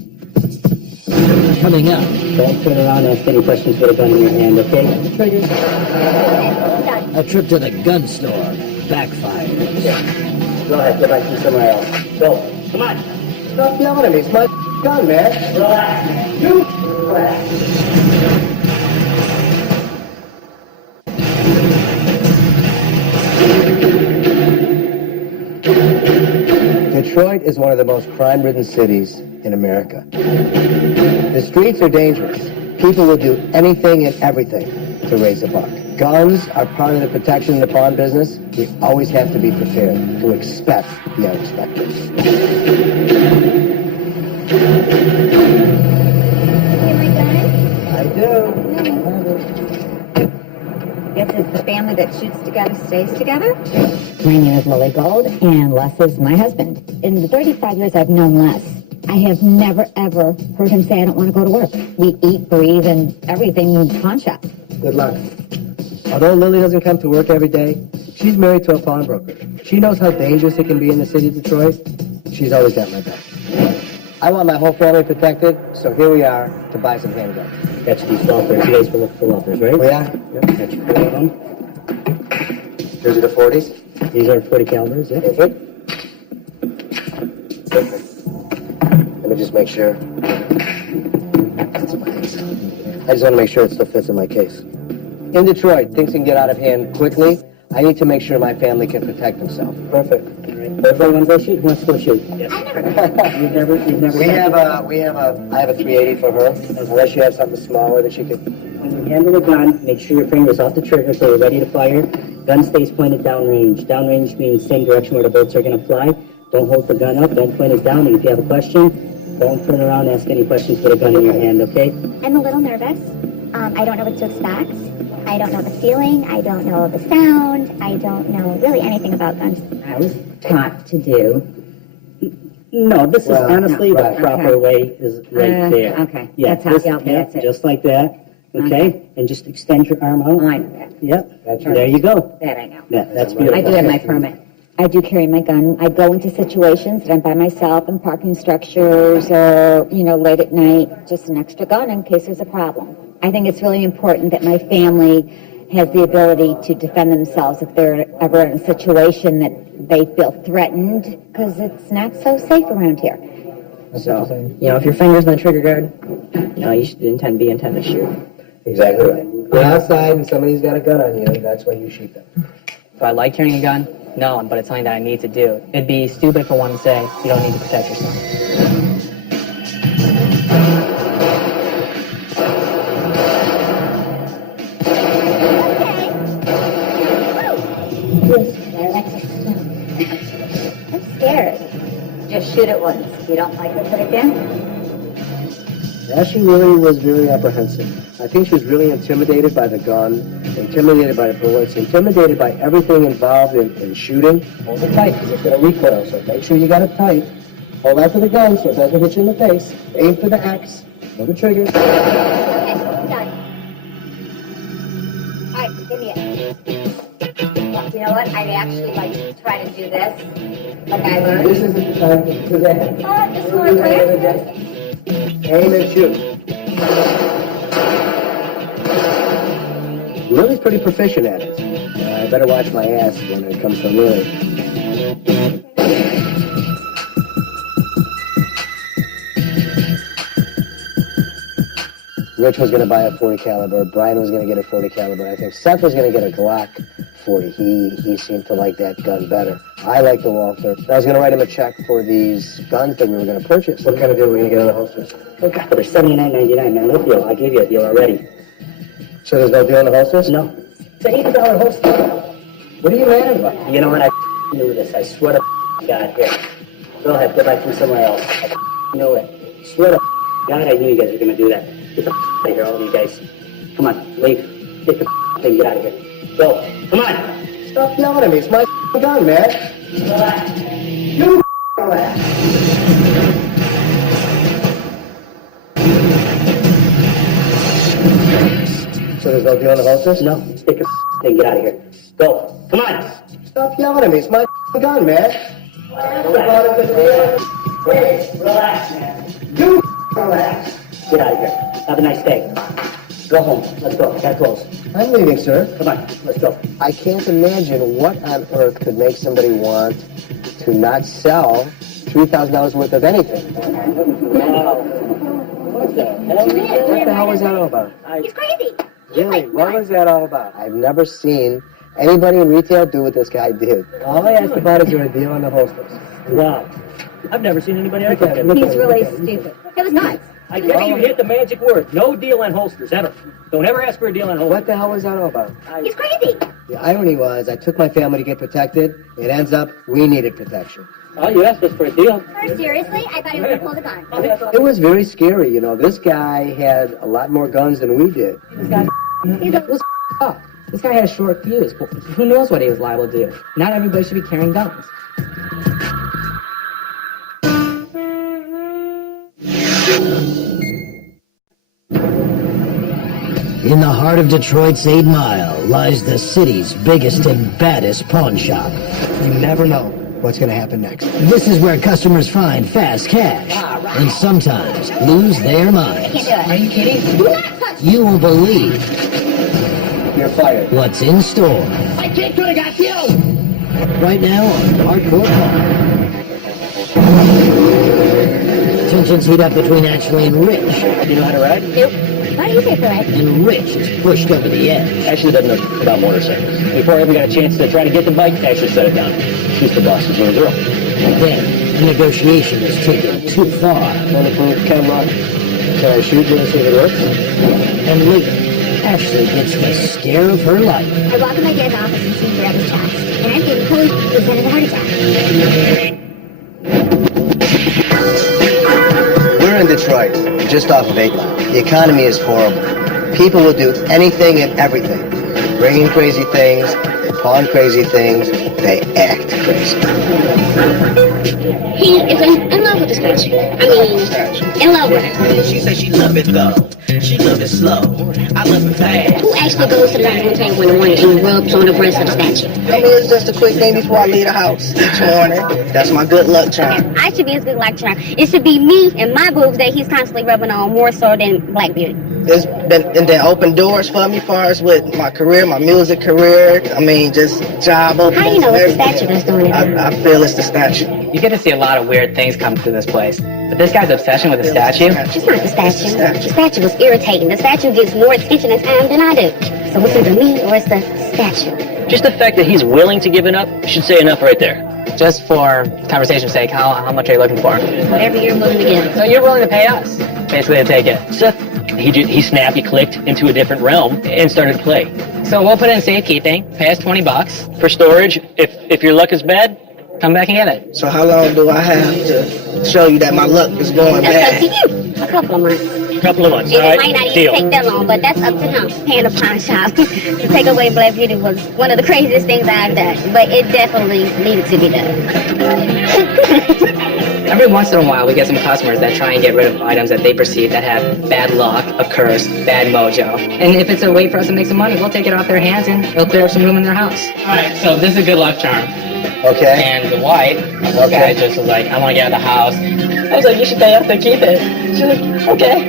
Coming up, Don't turn around and ask any questions with a gun in your hand, okay? Done. a trip to the gun store backfires. Go ahead, go back to somewhere else. Go. Come on. Stop yelling at me. It's my gun, man. Relax. You relax. Detroit is one of the most crime-ridden cities in America. The streets are dangerous. People will do anything and everything to raise a buck. Guns are part of the protection in the pawn business. We always have to be prepared to expect the unexpected. I do. Guess it's the family that shoots together stays together? My name is Lily Gold, and Les is my husband. In the 35 years I've known Les, I have never, ever heard him say, I don't want to go to work. We eat, breathe, and everything in the pawn shop. Good luck. Although Lily doesn't come to work every day, she's married to a pawnbroker. She knows how dangerous it can be in the city of Detroit. She's always got my back. I want my whole family protected, so here we are to buy some handguns. Got you these welfare. You guys were looking for welfares, right? Oh, yeah? Yep, got you 4 of them. Those are the 40s? These are 40 calibers, yeah. Perfect. Perfect. Let me just make sure. I just want to make sure it still fits in my case. In Detroit, things can get out of hand quickly. I need to make sure my family can protect themselves. Perfect. Everybody want to go shoot? Who wants to go shoot? I never. You've never. I have a 380 for her. Unless you have something smaller that she could. When you handle the gun, make sure your finger's off the trigger so you're ready to fire. Gun stays pointed downrange. Downrange means same direction where the bolts are going to fly. Don't hold the gun up. Don't point it down. And if you have a question, don't turn around and ask any questions with a gun in your hand, okay? I'm a little nervous. I don't know what to expect. I don't know the feeling. I don't know the sound. I don't know really anything about guns. I was taught to do. No, this is honestly right. the proper way is right there. Okay, Yeah, that's how this, that's it. just like that. Okay, and just extend your arm out. Oh, I know that. Yep, That's there you go. That I know. Yeah, that's beautiful. I do have my permit. I do carry my gun. I go into situations that I'm by myself in parking structures or, late at night, just an extra gun in case there's a problem. I think it's really important that my family has the ability to defend themselves if they're ever in a situation that they feel threatened, because it's not so safe around here. So, if your finger's on the trigger guard, you should be intend to shoot. Exactly right. You're outside and somebody's got a gun on you, that's when you shoot them. Do I like carrying a gun? No, but it's something that I need to do. It'd be stupid for one to say, you don't need to protect yourself. I'm scared. Just shoot it once. You don't like it, put it again? Yeah, she really was very apprehensive. I think she was really intimidated by the gun, intimidated by the bullets, intimidated by everything involved in shooting. Hold it tight, because it's going to recoil, so make sure you got it tight. Hold on to the gun so it doesn't hit you in the face. Aim for the X. Pull the trigger. Okay, done. All right, give me it. You know what? I'd actually like to try to do this, like I learned. This isn't the time to do that. This is more clear. Aim and shoot. Lily's pretty proficient at it. I better watch my ass when it comes to Lily. Rich was going to buy a 40 caliber. Brian was going to get a 40 caliber. I think Seth was going to get a Glock 40. He seemed to like that gun better. I like the Walther. I was going to write him a check for these guns that we were going to purchase. What kind of deal are we going to get on the holsters? Okay, they're $79.99, man. Look, deal. I gave you a deal already. So there's no deal on the holsters? No. It's an $80 holster. What are you mad about? You know what? I knew this. I swear to God. Here. Go ahead. Go back to somewhere else. I knew it. Swear to God, I knew you guys were going to do that. Get the out of here, all of you guys. Come on, leave. Get the thing, get out of here. Go. Come on. Stop yelling at me. It's my gun, man. Relax. You relax. So there's no deal on the holsters? No, stick your thing, get out of here. Go. Come on. Stop yelling at me. It's my gun, man. Wait, relax, man. You relax. Get out of here. Have a nice day. Go home. Let's go. Gotta close. I'm leaving, sir. Come on, let's go. I can't imagine what on earth could make somebody want to not sell $3,000 worth of anything. Wow. What the hell? What the hell was that all about? He's crazy. Really, what was that all about? I've never seen Anybody in retail do what this guy did. All I asked about is there a deal on the holsters. Wow. I've never seen anybody act like that. He's really stupid. It was nuts. I guess you hit the magic word. No deal on holsters, ever. Don't ever ask for a deal on holsters. What the hell was that all about? He's crazy. The irony was I took my family to get protected. It ends up we needed protection. All you asked was for a deal. Seriously? I thought he would have pulled a gun. It was very scary, you know. This guy had a lot more guns than we did. This guy had a short fuse. Who knows what he was liable to do? Not everybody should be carrying guns. In the heart of Detroit's 8 Mile lies the city's biggest and baddest pawn shop. You never know what's going to happen next. This is where customers find fast cash and sometimes lose their minds. Are you kidding? You won't believe You're fired. what's in store. My kid could have got killed. Right now on Hardcore Pawn. Tensions heat up between Ashley and Rich, You know how to ride? Why do you say polite? and Rich is pushed over the edge. Ashley doesn't know about motorcycles. Before I ever got a chance to try to get the bike, Ashley set it down. She's the boss. She's my girl. Then, a negotiation is taken too far, Wonderful camera. Can I shoot you and see if it works? and later, Ashley gets the scare of her life. I walk in my dad's office and see grab his chest. And I'm thinking, holy, he's having a heart attack. We're in Detroit, just off of 8 Mile. The economy is horrible. People will do anything and everything. They bring in crazy things, they pawn crazy things, they act crazy. He is in love with the statue. I mean, in love with her. She said she love it though. She love it slow. I love it fast. Who actually goes to the bathroom table in the morning and rubs on the breast of the statue? I mean, it's just a quick thing before I leave the house each morning. That's my good luck charm. I should be his good luck charm. It should be me and my boobs that he's constantly rubbing on more so than Black Beauty. It's been and then open doors for me, far as with my career, my music career. I mean, just job openings. How do you know it's the everything. statue that's doing it? I feel it's the statue. You get to see a lot of weird things come through this place. But this guy's obsession with the statue, It's not the statue. The statue was irritating. The statue gets more attention and time than I do. So it's either me or it's the statue. Just the fact that he's willing to give it up should say enough right there. just for conversation's sake, how much are you looking for? Whatever you're willing to give. So you're willing to pay us, basically, to take it. Seth, he snapped, he clicked into a different realm and started to play. So we'll put it in safekeeping, pay us $20. For storage, if your luck is bad, come back and get it. So how long do I have to show you that my luck is going That's bad? up to you. A couple of months. a couple of months. And All it right, might not even deal. take that long, but that's up to him. Paying a pawn shop to take away Black Beauty was one of the craziest things I've done, but it definitely needed to be done. Every once in a while, we get some customers that try and get rid of items that they perceive that have bad luck, a curse, bad mojo. And if it's a way for us to make some money, we'll take it off their hands and it'll clear up some room in their house. All right, so this is a good luck charm. Okay. And the wife, the guy just was like, I want to get out of the house. I was like, you should pay us to keep it. She's like, okay.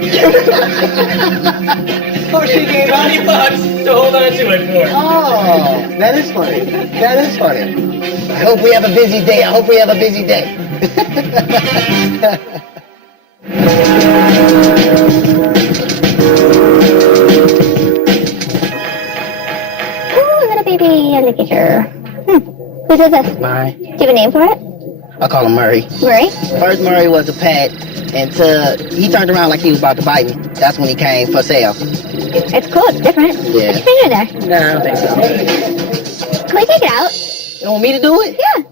Oh, she gave $20 to hold on to it for. Oh, that is funny. That is funny. I hope we have a busy day. I hope we have a busy day. Ooh, little baby alligator. Whose is this? Murray. Do you have a name for it? I call him Murray. Murray? First Murray was a pet until he turned around like he was about to bite me. That's when he came for sale. It's cool, it's different. Yeah. Put your finger there. No, I don't think so. Can we take it out? You want me to do it? Yeah.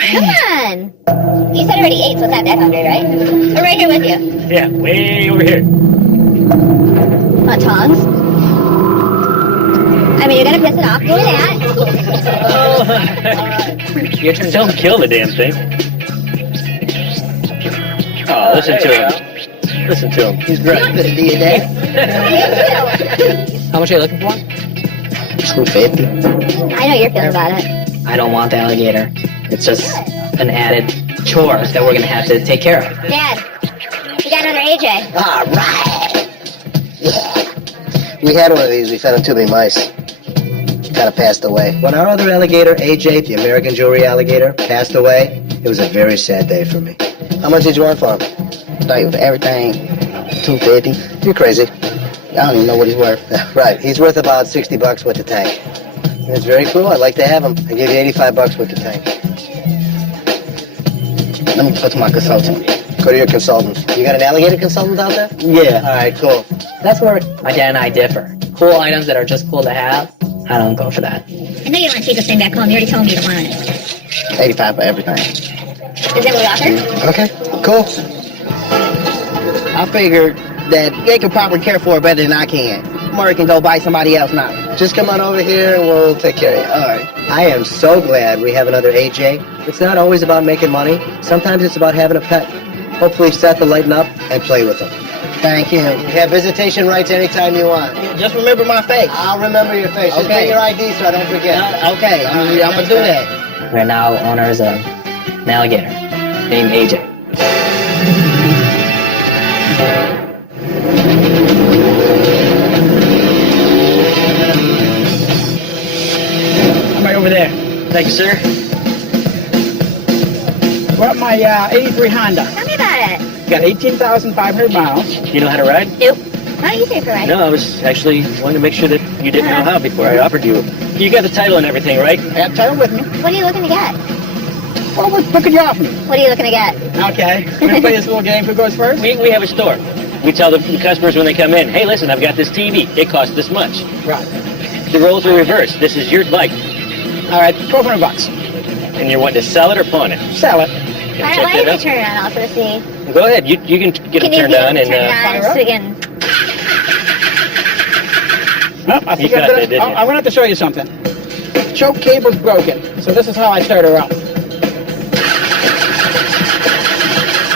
Come on. You said already ate, so it's not that hungry, right? We're right here with you. Yeah, way over here. Want tongs? I mean, you're gonna piss it off. Do that. Oh, your turn. Don't kill the damn thing. Oh, listen to him. Listen to him. He's I great. could have did that. How much are you looking for? $250. I know your feeling about it. I don't want the alligator. It's just an added chore that we're going to have to take care of. Dad, you got another AJ. All right. We had one of these. We fed him too many mice. Kind of passed away. When our other alligator, AJ, the American jewelry alligator, passed away, it was a very sad day for me. How much did you want for him? Like everything, $250. You're crazy. I don't even know what he's worth. Right. He's worth about $60 with the tank. That's very cool. I'd like to have them. I give you $85 with the tank. Let me talk to my consultant. Go to your consultant. You got an alligator consultant out there? Yeah. All right, cool. That's where my dad and I differ. Cool items that are just cool to have, I don't go for that. I know you don't want to take this thing back home. You already told me you don't want it. 85 for everything. Is that what we offer? Okay, cool. I figured that they could probably care for it better than I can. Murray can go buy somebody else now. Just come on over here and we'll take care of you. All right. I am so glad we have another AJ. It's not always about making money. Sometimes it's about having a pet. Hopefully Seth will lighten up and play with them. Thank you. You have visitation rights anytime you want. Just remember my face. I'll remember your face. Just bring your ID so I don't forget. Okay, I'm gonna do that. We're now owners of an alligator named AJ. I'm right over there. Thank you, sir. Brought my 83 Honda. Tell me about it. Got 18,500 miles. You know how to ride? Nope. Why don't you pay for it? No, I was actually wanting to make sure that you didn't know how before I offered you. You got the title and everything, right? I have title with me. What are you looking to get? Well, what could you offer me? What are you looking to get? Okay. We're going to play this little game. Who goes first? We have a store. We tell the customers when they come in, hey, listen, I've got this TV. It costs this much. Right. The roles are reversed. This is your bike. All right, $1,200. And you're wanting to sell it or pawn it? Sell it. Why Check don't that you out. turn it on also to see? Go ahead. You can get it turned on. Turn it And on so we can... No, I think You got that, didn't you? I'm going to have to show you something. Choke cable's broken, so this is how I start her up.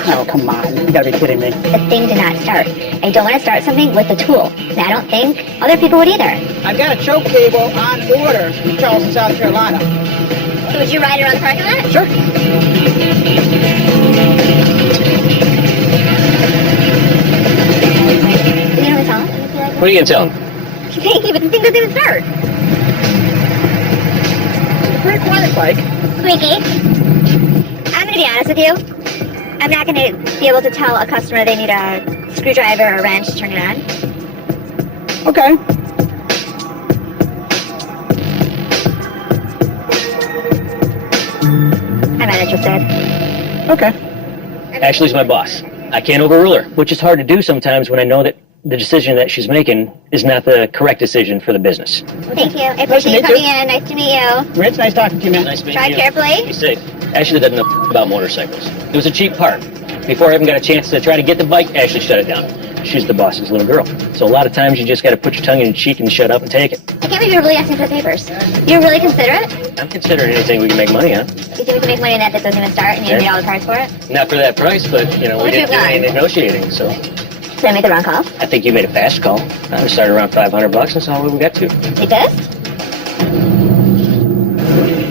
Oh, come on. You gotta be kidding me. The thing did not start. I don't want to start something with the tool. And I don't think other people would either. I've got a choke cable on order from Charleston, South Carolina. So would you ride around the parking lot? Sure. You know what I'm telling? what are you going to tell them? Thank you, but the thing doesn't even start. Pretty quiet bike. Squeaky. I'm going to be honest with you. I'm not going to be able to tell a customer they need a screwdriver or a wrench to turn it on. Okay. I'm not interested. Okay. Ashley's my boss. I can't overrule her, which is hard to do sometimes when I know that the decision that she's making is not the correct decision for the business. Thank you. I appreciate you Nice to meet coming in. Nice to meet you. Rich, nice talking to you, man. Nice meeting Drive you. carefully. Be safe. Ashley doesn't know about motorcycles. It was a cheap part. Before I even got a chance to try to get the bike, Ashley shut it down. She's the boss's little girl. So a lot of times you just got to put your tongue in your cheek and shut up and take it. I can't believe you're really asking for the papers. You're really considerate? I'm considering anything we can make money on. You think we can make money on that doesn't even start and you need all the parts for it? Not for that price, but, you know, we What's didn't do your any plan? negotiating, so Did I make the wrong call? I think you made a fast call. We started around $500. That's all we got to. You pissed?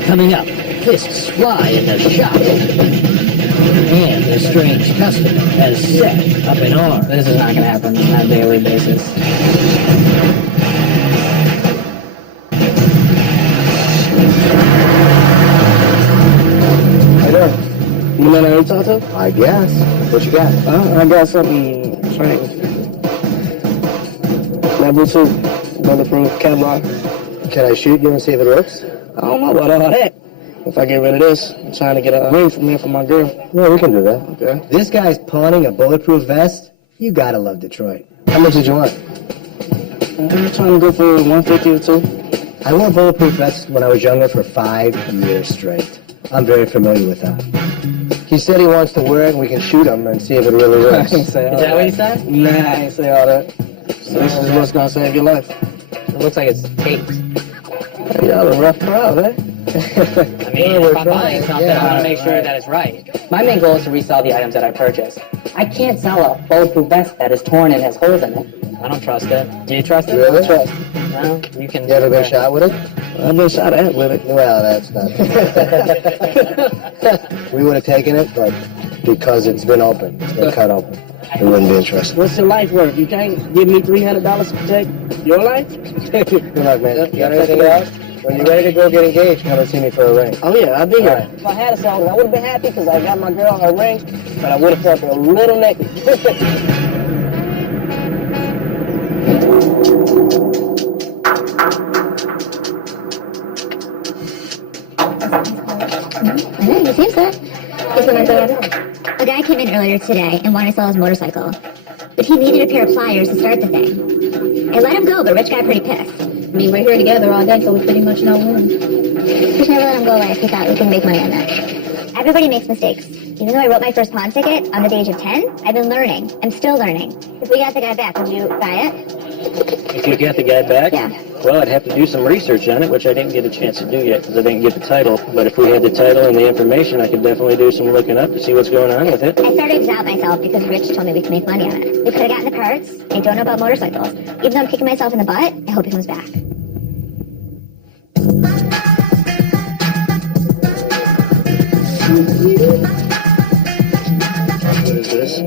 Coming up, fists fly in the shop. And the strange customer has set up an arm. This is not going to happen on a daily basis. How you doing? You man I need to talk to? I guess. What you got? I got something strange. My Bluetooth, bulletproof catalog. Can I shoot you and see if it works? I don't know about all that. If I get rid of this, I'm trying to get a ring from me for my girl. Yeah, we can do that. Okay. This guy's pawning a bulletproof vest? You gotta love Detroit. How much did you want? I'm trying to go for 150 or two. I wore bulletproof vests when I was younger for 5 years straight. I'm very familiar with that. He said he wants to wear it and we can shoot him and see if it really works. Is that what you said? Nah, I ain't say all that. So this is what's gonna save your life. It looks like it's taped. Hey, y'all a rough crowd, eh? I mean, if I'm buying something, I want to make sure that it's right. My main goal is to resell the items that I purchase. I can't sell a bulletproof vest that is torn and has holes in it. I don't trust it. Do you trust it? Really? Trust. No, you can. You ever been shot with it? I've been shot at with it. Well, that's not. We would have taken it, but because it's been open, it's been cut open, we wouldn't be interested. What's your life worth? You can't give me $300 to take your life? Good luck, man. You got anything else? When you're ready to go get engaged, come and see me for a ring. Oh, yeah, I'll be here. All right. If I had a song, I would have been happy because I got my girl her ring, but I would have felt a little naked. I know, you seems that. Guess what my daughter? A guy came in earlier today and wanted to sell his motorcycle. But he needed a pair of pliers to start the thing. I let him go, but Rich got pretty pissed. I mean, we're here together all day, so we pretty much know when. Just never let him go away if we thought we could make money on that. Everybody makes mistakes. Even though I wrote my first pawn ticket on the age of 10, I've been learning. I'm still learning. If we got the guy back, would you buy it? If you get the guy back? Yeah. Well, I'd have to do some research on it, which I didn't get a chance to do yet because I didn't get the title. But if we had the title and the information, I could definitely do some looking up to see what's going on with it. I started to doubt myself because Rich told me we could make money on it. We could have gotten the parts. I don't know about motorcycles. Even though I'm kicking myself in the butt, I hope he comes back. What is this?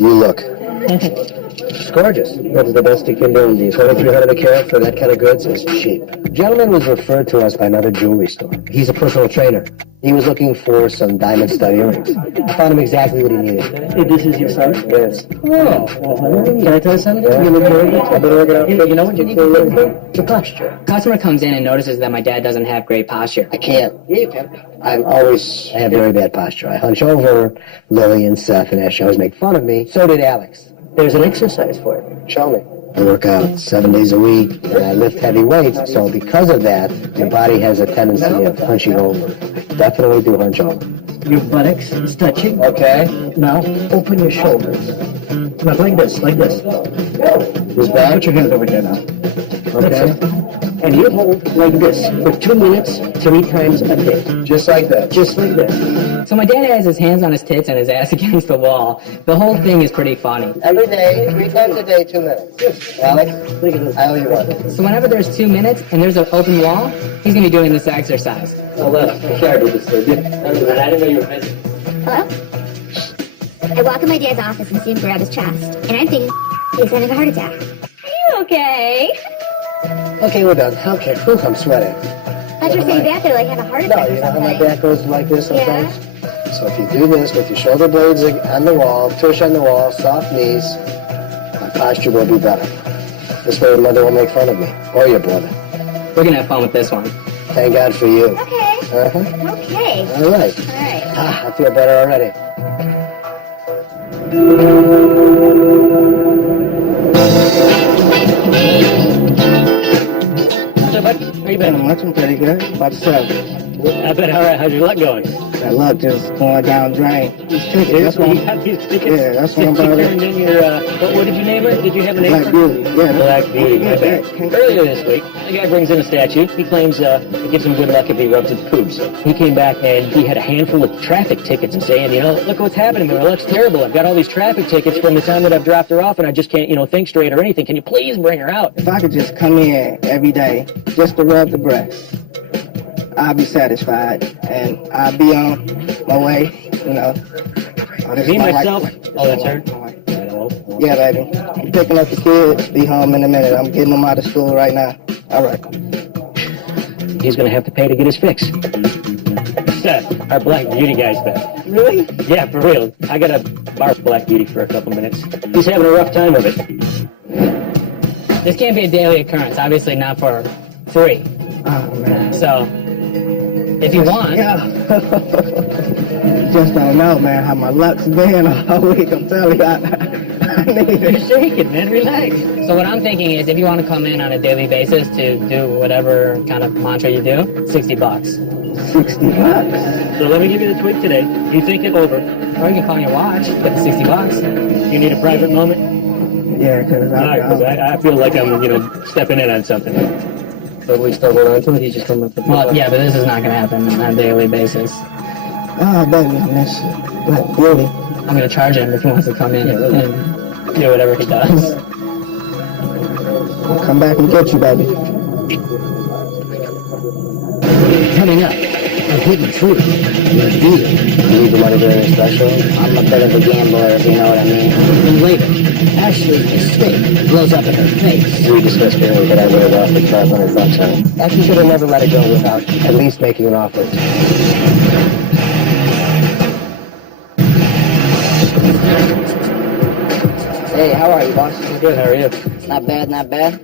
You look. It's gorgeous. That's the best you can do. And $2,300 a carat for that kind of goods is cheap. The gentleman was referred to us by another jewelry store. He's a personal trainer. He was looking for some diamond stud earrings. I found him exactly what he needed. Hey, this is your son? Yes. Oh, well, can I tell you something? Yeah. You look very good. I better work it out. You know what you need to do? The posture. Customer comes in and notices that my dad doesn't have great posture. I can't. Yeah, you can. I have very bad posture. I hunch over. Lily and Seth and Ashley always make fun of me. So did Alex. There's an exercise for it. Show me. I work out 7 days a week, and I lift heavy weights, so because of that, your body has a tendency of hunching over. Definitely do hunch over. Your buttocks is touching. Okay. Now, open your shoulders. Now, like this, like this. This back? Put your hands over here now. Okay. And you hold like this for 2 minutes, 3 times a day. Just like that. Just like this. So my dad has his hands on his tits and his ass against the wall. The whole thing is pretty funny. Every day, 3 times a day, 2 minutes. Alex, I owe you one. So whenever there's 2 minutes and there's an open wall, he's going to be doing this exercise. Oh, well, sorry to disturb you. I didn't know you were busy. Hello? I walk in my dad's office and see him grab his chest. And I'm thinking, he's having a heart attack. Are you okay? Okay, we're done. Okay, whew, I'm sweating. I thought you were saying back there like have a heart No, attack you or know how my something. back goes like this Yeah. sometimes? So if you do this with your shoulder blades on the wall, tush on the wall, soft knees, my posture will be better. This way your mother won't make fun of me, or your brother. We're going to have fun with this one. Thank God for you. Okay. Uh-huh. Okay. All right. All right. Ah, I feel better already. So, bud, how you been? I'm pretty good. About yourself? I bet, all right. How's your luck going? That luck just going down drain. These tickets, that's what You I'm... got these tickets? Yeah, that's what I'm You about to- turned in your, what did you name it? Did you have a name? Black Beauty. Yeah. Black Beauty, my bad. Yeah. Earlier this week, a guy brings in a statue. He claims it gives him good luck if he rubs its poops. He came back and he had a handful of traffic tickets and saying, look what's happening to me. My luck's terrible. I've got all these traffic tickets from the time that I've dropped her off and I just can't, think straight or anything. Can you please bring her out? If I could just come in every day just to rub the breast, I'll be satisfied and I'll be on my way, Oh, this is Me, my myself. wife. Oh, that's her? My wife. Yeah, baby. I'm picking up the kids. Be home in a minute. I'm getting them out of school right now. All right. He's going to have to pay to get his fix. Seth, our Black Beauty guy's back. Really? Yeah, for real. I got to barf Black Beauty for a couple minutes. He's having a rough time of it. This can't be a daily occurrence, obviously not for free. Oh, man. So, if you want, Yeah. Just don't know, man, how my luck's been all week. I'm telling you, I need you're it. shaking, man, relax. So what I'm thinking is if you want to come in on a daily basis to do whatever kind of mantra you do, $60. $60. So let me give you the tweak today. You think it over. Or you can call your watch, get the $60. You need a private moment? Yeah, because I feel like I'm, stepping in on something. But we still hold on to it. He's just coming up with Well, yeah, but this is not going to happen on a daily basis. oh, baby, miss Black Beauty. I'm going to charge him if he wants to come in and do whatever he does. I'll come back and get you, baby. Coming up, a hidden truth, your deal. You need the money for anything special? I'm a bit of a gambler, if you know what I mean. And later, Ashley's mistake blows up in her face. We discussed earlier that I would have offered $500 on it. Actually, should have never let it go without at least making an offer. Hey, how are you, boss? Good, how are you? Not bad, not bad.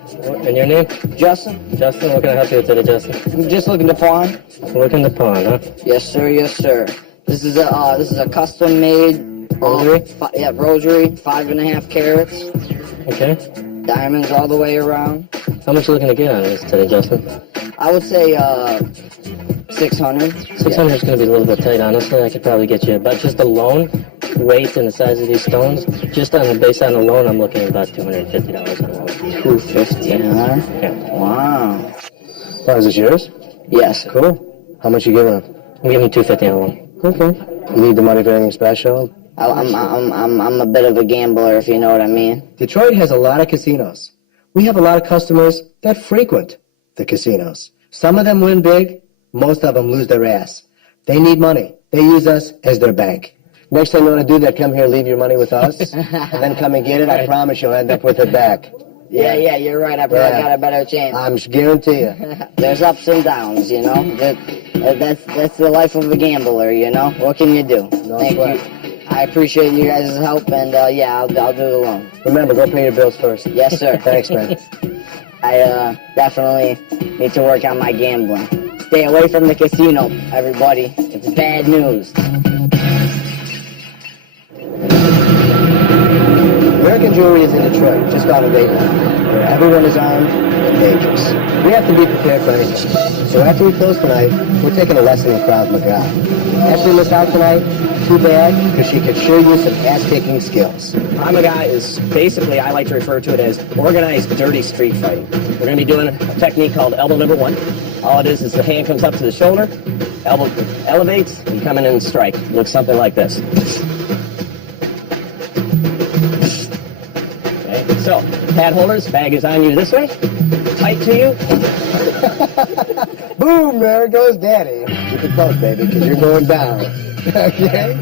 And your name? Justin, Justin, what can I help you with today, Justin? I'm just looking to pawn. Looking to pawn, huh? Yes, sir. Yes, sir. This is a custom-made Rosary? Rosary, 5.5 carats, Okay. diamonds all the way around. How much are you looking to get on this today, Justin? I would say 600. 600 is going to be a little bit tight, honestly. I could probably get you about just the loan, weight and the size of these stones. Just on the based on the loan, I'm looking at about $250 on loan. $250, huh? Yeah. Wow. Oh, is this yours? Yes. Cool. How much you giving him? I'm giving you $250 on loan. Okay. You need the money for anything special? I'm a bit of a gambler, if you know what I mean. Detroit has a lot of casinos. We have a lot of customers that frequent the casinos. Some of them win big. Most of them lose their ass. They need money. They use us as their bank. Next time you want to do that, come here, leave your money with us, and then come and get it. I promise you'll end up with it back. Yeah, you're right. I probably got a better chance. I'm guarantee you. There's ups and downs, you know. That's the life of a gambler, you know. What can you do? Thank you. I appreciate you guys' help, and I'll do the loan. Remember, go pay your bills first. Yes, sir. Thanks, man. I definitely need to work on my gambling. Stay away from the casino, everybody. It's bad news. American Jewelry is in Detroit, just off of 8 where everyone is armed and dangerous. We have to be prepared for anything. So after we close tonight, we're taking a lesson in Krav Maga. Ashley missed out tonight. Too bad, because she could show you some ass-kicking skills. Krav Maga is basically, I like to refer to it as organized dirty street fighting. We're going to be doing a technique called elbow number 1. All it is the hand comes up to the shoulder, elbow elevates, and you come in and strike. It looks something like this. Okay, so, pad holders, bag is on you this way, tight to you. Boom, there goes Daddy. Keep it close, baby, because you're going down. Okay?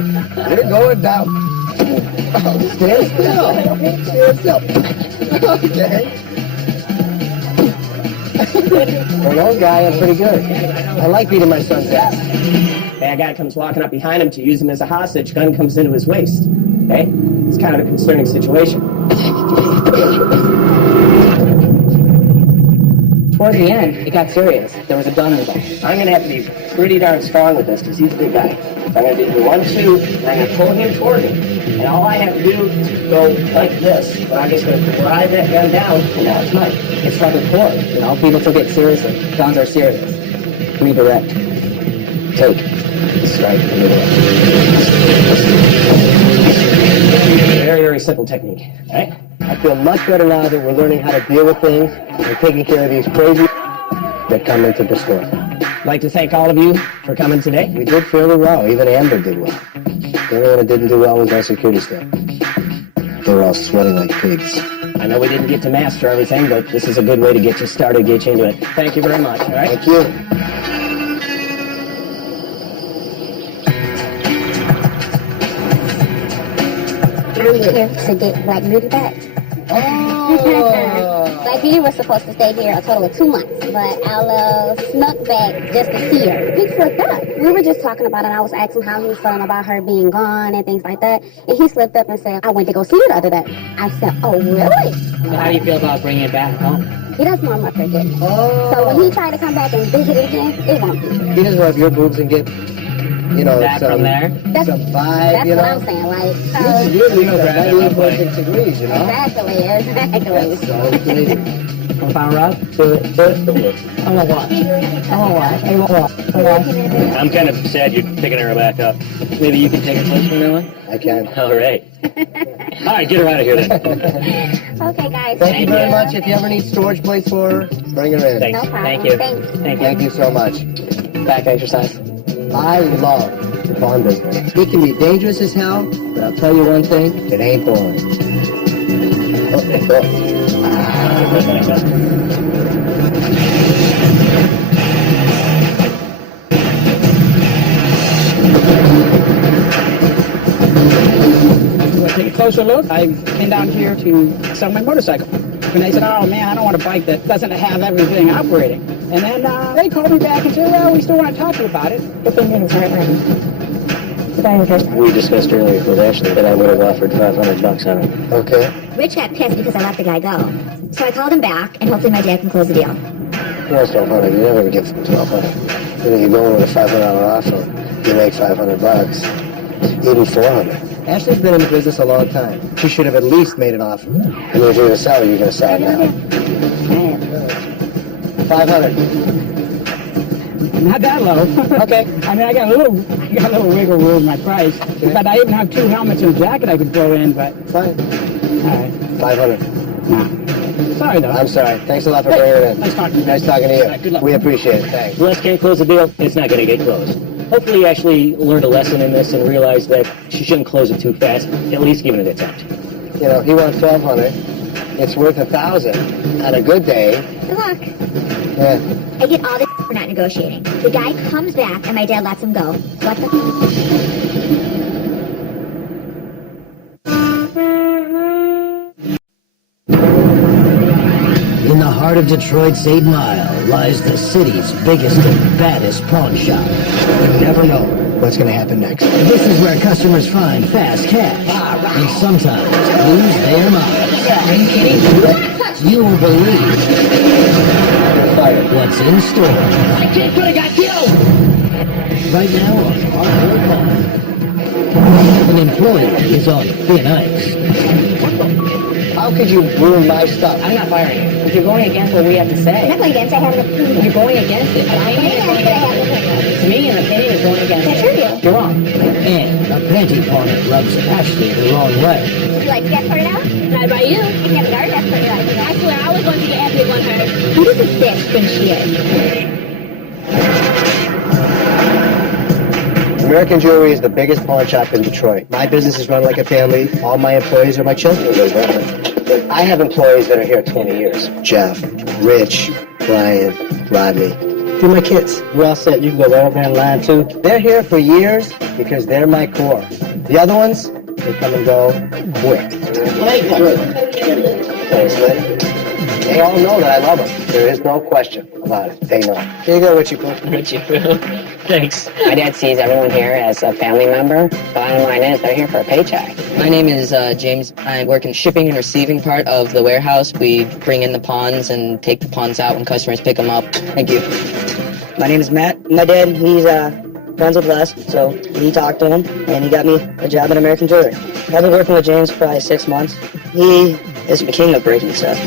You're going down. Oh, stand still. Stand still. Okay. For an old guy, I'm pretty good. I like beating my son's ass. Bad guy comes walking up behind him to use him as a hostage. Gun comes into his waist. Okay? It's kind of a concerning situation. Toward the end, it got serious. There was a gun involved. I'm going to have to be pretty darn strong with this because he's a big guy. So I'm going to do the 1, 2, and I'm going to pull him toward me. And all I have to do is go like this. But I'm just going to drive that gun down, and now it's mine. It's like a court, you know. People took it seriously. Guns are serious. Redirect. Take. Strike. Redirect. Very, very simple technique. All right? I feel much better now that we're learning how to deal with things and taking care of these crazy that come into the store. I'd like to thank all of you for coming today. We did fairly well. Even Amber did well. The only one that didn't do well was our security staff. They were all sweating like pigs. I know we didn't get to master everything, but this is a good way to get you started, get you into it. Thank you very much. All right? Thank you. I'm here to get Black Beauty back. Black Beauty was supposed to stay here a total of 2 months, but Ella snuck back just to see her. He slipped up. We were just talking about it, and I was asking how he was feeling about her being gone and things like that, and he slipped up and said, I went to go see her the other day. I said, oh, really? So how do you feel about bringing it back home? He doesn't want my forgetting. So when he tried to come back and visit it again, it won't be. He doesn't have your boobs and get, you know, That some, from there? some vibe, That's you know? what I'm saying, like, You're leaving at 98.6 degrees, you know? exactly. That's so crazy. Want to find Rob? Do it. I want to watch. I'm kind of sad you're picking her back up. Maybe you can take a place from now on? I can. All right. All right, get her out of here then. Okay, guys. Thank you very much. If you ever need storage place for her, bring her in. Thanks. No problem. Thank you. Thanks. Thank you so much. Back exercise. I love the pawn business. It can be dangerous as hell, but I'll tell you one thing, it ain't boring. To take a closer look, I came down here to sell my motorcycle. And they said, oh man, I don't want a bike that doesn't have everything operating. And then they called me back and said, well, we still want to talk to you about it. But then it's right. We discussed earlier with Ashley that I would have offered $500 on it. Okay. Rich got pissed because I let the guy go. So I called him back, and hopefully my dad can close the deal. What's 1200? You never give them 1200. You know, you go in with a $500 offer, you make $500, even 400. Ashley's been in the business a long time. She should have at least made an offer. I mean, if you're going to sell, you're going to sell it now. 500. Not that low. Okay. I mean, I got a little wiggle room in my price. But I even have 2 helmets and a jacket I could throw in, but... Fine. All right. 500. Nah. Sorry, though. I'm sorry. Thanks a lot for bringing it in. Nice talking to you. Nice talking to you. Right, good luck. We appreciate it. Thanks. Les can't close the deal, it's not going to get closed. Hopefully Ashley learned a lesson in this and realized that she shouldn't close it too fast, at least give it an attempt. You know, he wants 1200. It's worth 1,000 on a good day. Good luck. Yeah. I get all this for not negotiating. The guy comes back, and my dad lets him go. What the... In the heart of Detroit's 8 Mile lies the city's biggest and baddest pawn shop. You never know what's going to happen next. This is where customers find fast cash and sometimes lose their minds. You won't believe what's in store. My kid could have got killed! Right now on Hardcore Pawn, an employee is on thin ice. How could you ruin my stuff? I'm not firing you. If you're going against what we have to say, I'm not going against it. I have an opinion. you're going against it. I'm going against it. I have an opinion. To me, an opinion is going against That's it. true. You're wrong. And a panty pawners rubs Ashley the wrong way. Would you like to get sorted out? Not by you. I can't guard. That's what you like to I swear, I was going to get epic on her. Who does this bitch think she is? American Jewelry is the biggest pawn shop in Detroit. My business is run like a family. All my employees are my children. I have employees that are here 20 years. Jeff, Rich, Brian, Rodney. They're my kids. We're all set. You can go right over there in line, too. They're here for years because they're my core. The other ones, they come and go quick. Thanks, Lynn. They all know that I love them. There is no question about it. They know. Here you go, Richie Poo. Richie Poo. Thanks. My dad sees everyone here as a family member. Bottom line is, they're here for a paycheck. My name is James. I work in shipping and receiving part of the warehouse. We bring in the pawns and take the pawns out when customers pick them up. Thank you. My name is Matt. My dad, he's friends with Les, so he talked to him, and he got me a job at American Jewelry. I've been working with James for probably 6 months. He is the king of breaking stuff.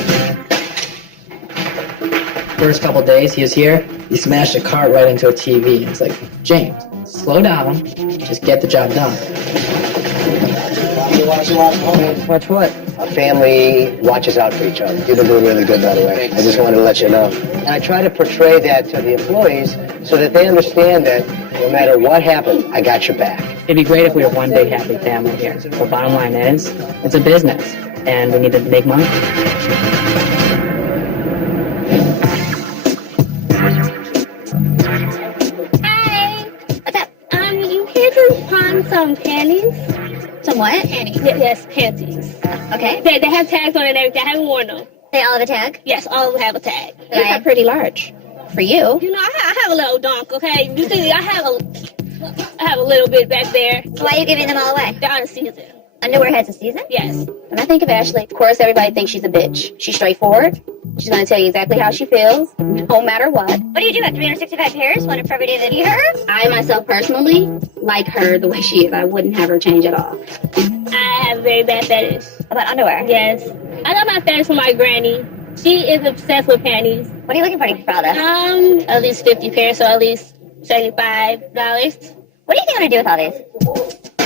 First couple days he was here, he smashed a cart right into a TV. It's like, James, slow down, just get the job done. Watch what? A family watches out for each other. You've been doing really good, by the way. I just wanted to let you know. And I try to portray that to the employees so that they understand that no matter what happens, I got your back. It'd be great if we were one big happy family here. But bottom line is, it's a business, and we need to make money. Hey, what's up? You here to pawn some panties? Some what? Panties. Yes, panties. Okay. They have tags on it and everything. I haven't worn them. They all have a tag? Yes, all of them have a tag. These are pretty large. For you? You know, I have a little donk, okay? You see, I have a little bit back there. So why are you giving them all away? They're on season. Underwear has a season? Yes. When I think of Ashley, of course everybody thinks she's a bitch. She's straightforward. She's going to tell you exactly how she feels, no matter what. What do you do? Have 365 pairs? One for every day that you her? I myself personally like her the way she is. I wouldn't have her change at all. I have a very bad fetish. About underwear? Yes. I got my fetish from my granny. She is obsessed with panties. What are you looking for, Father? At least 50 pairs, so at least $75. What do you think I'm going to do with all these?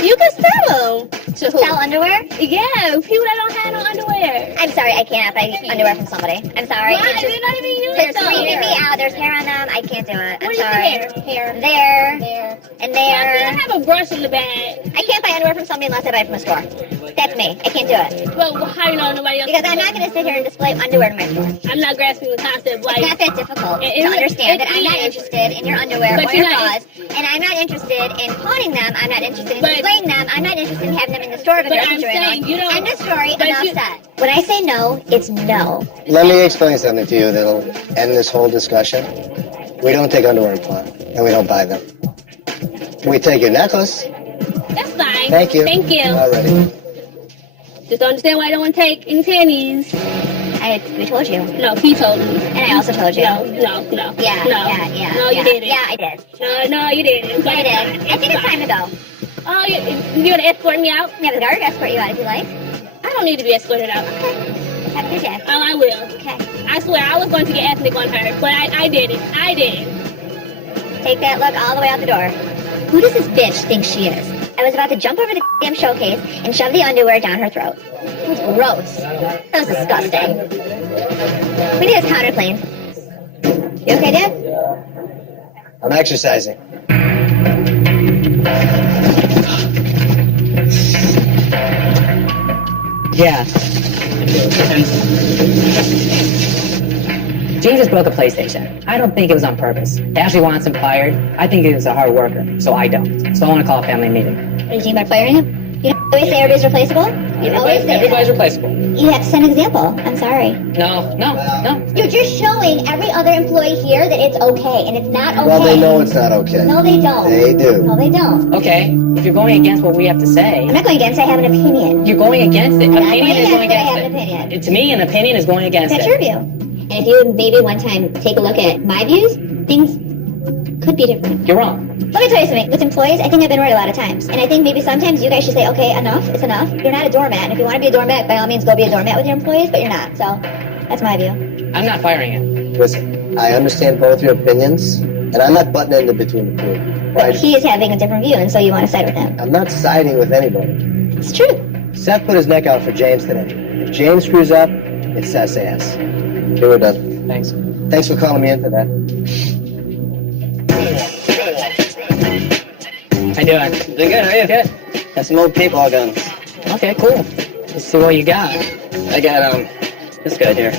You can sell them. To who? Sell underwear? Yeah, people that don't have no underwear. I'm sorry, I can't buy underwear from somebody. I'm sorry. Why? They're not even used. They're creeping me out. There's hair on them. I can't do it. I'm sorry. Hair. There. And there. I have a brush in the bag. I can't buy underwear from somebody unless I buy it from a store. That's me. I can't do it. Well, how do you know nobody else? Because I'm not going to sit here and display underwear in my store. I'm not grasping the concept. Like, it's not that difficult to understand that I'm not interested in your underwear or your bras, and I'm not interested in pawning them. I'm not interested in displaying them. I'm not interested in having them in the store with their refrigerator on. End of story. Enough said. When I say no, it's no. Let me explain something to you that'll end this whole discussion. We don't take underwear in pawn, and we don't buy them. We take your necklace, That's fine. Thank you. Thank you. Alrighty. Just don't understand why I don't want to take any pennies. We told you. No, he told me. And I also told you. No. Yeah, No. yeah. No, you didn't. Yeah, I did. No, you didn't. Yeah, I did. I think it's time to go. Oh, you're gonna escort me out? Yeah, the guard will escort you out if you like. I don't need to be escorted out. Okay. Have a good day. Oh, I will. Okay. I swear, I was going to get ethnic on her, but I didn't. I didn't. Take that look all the way out the door. Who does this bitch think she is? I was about to jump over the damn showcase and shove the underwear down her throat. It was gross. That was disgusting. We need his counterclane. You okay, Dad? I'm exercising. Yeah. James just broke a PlayStation. I don't think it was on purpose. Ashley wants him fired. I think he was a hard worker, so I don't. So I want to call a family meeting. What do you think about firing him? You always say everybody's replaceable? You always say Everybody's that. replaceable. You have to set an example. I'm sorry. No. You're just showing every other employee here that it's okay, and it's not okay. Well, they know it's not okay. No, they don't. They do. No, they don't. Okay, if you're going against what we have to say... I'm not going against it. I have an opinion. You're going against it. I'm not Opinion is going I have against an opinion. it. To me, an opinion is going against That's it. your view. And if you would maybe one time take a look at my views, things could be different. You're wrong. Let me tell you something. With employees, I think I've been right a lot of times. And I think maybe sometimes you guys should say, okay, enough. It's enough. You're not a doormat. And if you want to be a doormat, by all means, go be a doormat with your employees, but you're not. So that's my view. I'm not firing him. Listen, I understand both your opinions, and I'm not butting into between the two. But he is having a different view, and so you want to side with him. I'm not siding with anybody. It's true. Seth put his neck out for James today. If James screws up, it's Seth's ass. Okay, we're done. Thanks. Thanks for calling me in for that. How you doing? Doing good, how are you? Good. Got some old paintball guns. Okay, cool. Let's see what you got. I got, this guy here.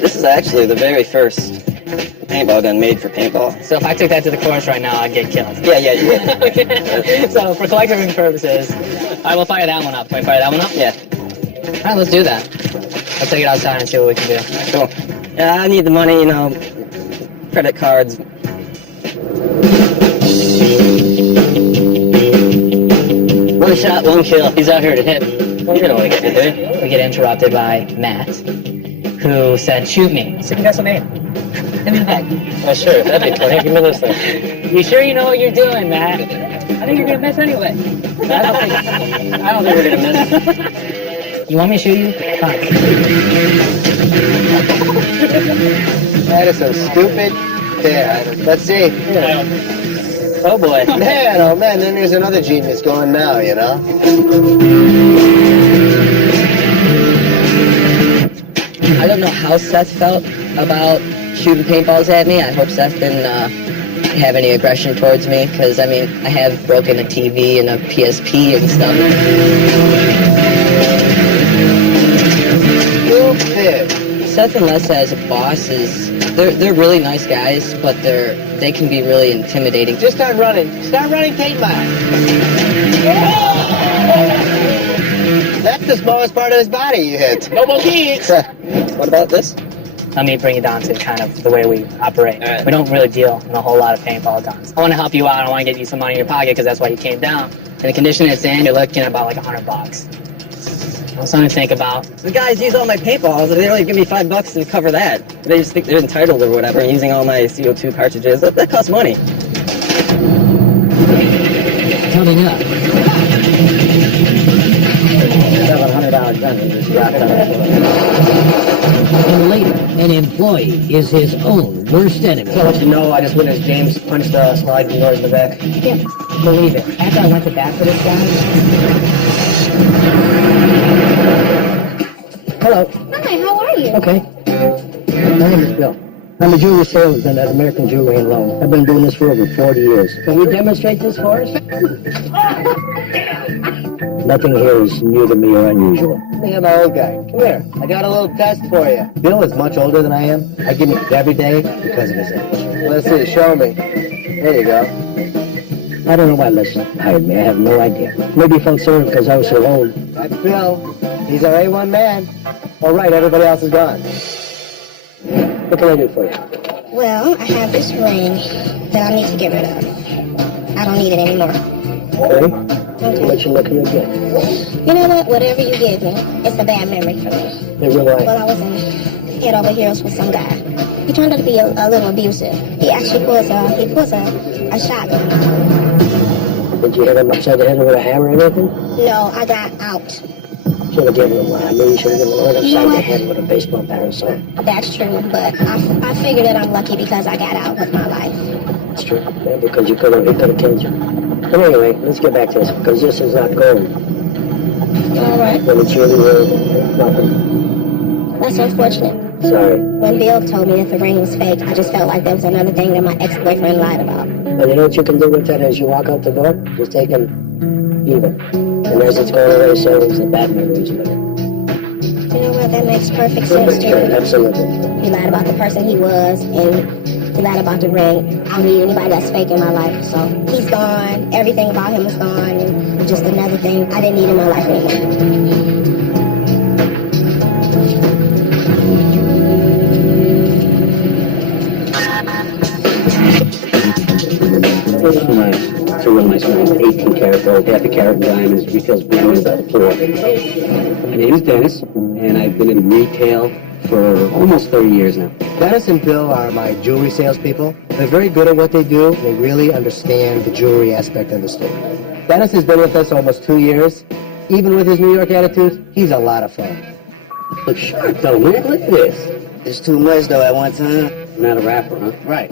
This is actually the very first paintball gun made for paintball. So if I took that to the course right now, I'd get killed. Yeah, you would. Okay. So for collecting purposes, I will fire that one up. Can we fire that one up? Yeah. All right, let's do that. Let's take it outside and see what we can do. Cool. Yeah, I need the money, credit cards. One shot, one kill. He's out here to hit. Well, you know what we get, do you? We get interrupted by Matt, who said, shoot me. So you got some aim. Give me the bag. Oh, sure. That'd be funny. Give me this thing. You sure you know what you're doing, Matt? I think you're going to miss anyway. I don't think we're going to miss. You want me to shoot you? Fine. That is so stupid. Yeah, let's see. Oh, boy. Man, oh man, then there's another genius going now, you know? I don't know how Seth felt about shooting paintballs at me. I hope Seth didn't have any aggression towards me, because, I mean, I have broken a TV and a PSP and stuff. Stupid. Seth and Les as bosses, they're really nice guys, but they can be really intimidating. Just start running. Start running 10 miles. That's the smallest part of his body you hit. No more kids. What about this? Let me bring it down to kind of the way we operate. All right. We don't really deal in a whole lot of paintball guns. I want to help you out. I want to get you some money in your pocket because that's why you came down. And the condition it's in, you're looking at about like $100. Something to think about. The guys use all my paintballs, and they only give me $5 to cover that. They just think they're entitled or whatever, and using all my CO2 cartridges. That costs money. Coming up, $700 gun he just dropped on that. and later, an employee is his own worst enemy. So I'll let you know, I just witnessed James punch the sliding doors in the back. I can't believe it. After I went to bat for this guy. Hello. Hi, how are you? Okay. My name is Bill. I'm a jewelry salesman at American Jewelry and Loan. I've been doing this for over 40 years. Can you demonstrate this for us? Nothing here is new to me or unusual. Hey, my old guy. Come here. I got a little test for you. Bill is much older than I am. I give him every day because of his age. Let's see. Show me. There you go. I don't know why Les hired me. I have no idea. Maybe he felt sorry because I was so old. That's Bill. He's our A1 man. All right, everybody else is gone. What can I do for you? Well, I have this ring that I need to get rid of. I don't need it anymore. Ready? I'll let you look at your gift. You know what? Whatever you give me, it's a bad memory for me. Live your life. Well, I was in head over heels with some guy. He turned out to be a little abusive. He actually pulls a shotgun. Did you hit him upside the head with a hammer or anything? No, I got out. Should have given him one. I knew you should have given him one upside the head with a baseball bat or something. That's true, but I figured that I'm lucky because I got out with my life. That's true. Yeah, because he could have killed you. But anyway, let's get back to this, because this is not gold. All right. But it's really nothing. That's unfortunate. Sorry. When Bill told me that the ring was fake, I just felt like there was another thing that my ex-boyfriend lied about. And you know what you can do with that as you walk out the door? Just take him even. And as it's going away, so is the bad memories with it. You know what? That makes perfect sense to me. Absolutely. He lied about the person he was, and he lied about the ring. I don't need anybody that's fake in my life. So he's gone. Everything about him is gone. And just another thing I didn't need in my life anymore. It's a real nice ring, 18 karat gold, half a carat diamonds, retails brand new about 4. My name is Dennis, and I've been in retail for almost 30 years now. Dennis and Bill are my jewelry salespeople. They're very good at what they do. They really understand the jewelry aspect of the store. Dennis has been with us almost 2 years. Even with his New York attitude, he's a lot of fun. Look sharp though, man, look at this. It's too much though at one time. Not a rapper, huh? Right.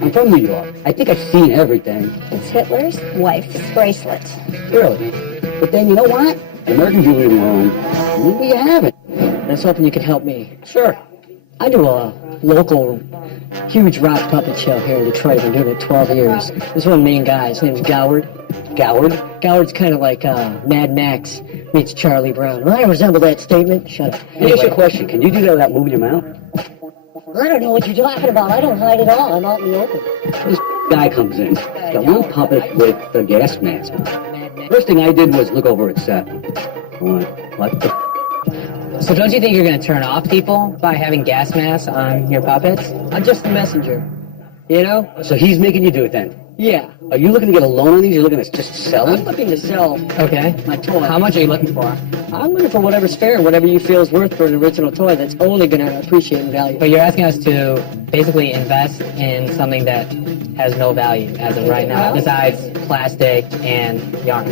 I'm from New York. I think I've seen everything. It's Hitler's wife's bracelet. Really? But then, you know what? American jewelry in Rome, maybe you have it. I was hoping you could help me. Sure. I do a local huge rock puppet show here in Detroit. I've been doing it 12 years. There's one main guy. His name's Goward. Goward? Goward's kind of like Mad Max meets Charlie Brown. Well, I resemble that statement. Shut up. Let me ask you a question. Can you do that without moving your mouth? I don't know what you're talking about. I don't hide at all. I'm out in the open. This guy comes in, got one puppet with a gas mask. First thing I did was look over at Seth. What the So don't you think you're going to turn off people by having gas masks on your puppets? I'm just the messenger. You know? So he's making you do it then? Yeah. Are you looking to get a loan on these? You're looking to just sell I'm them? looking to sell Okay. my toy. How much are you looking for? I'm looking for whatever's fair, whatever you feel is worth for an original toy that's only going to appreciate in value. But you're asking us to basically invest in something that has no value as of right now, besides plastic and yarn.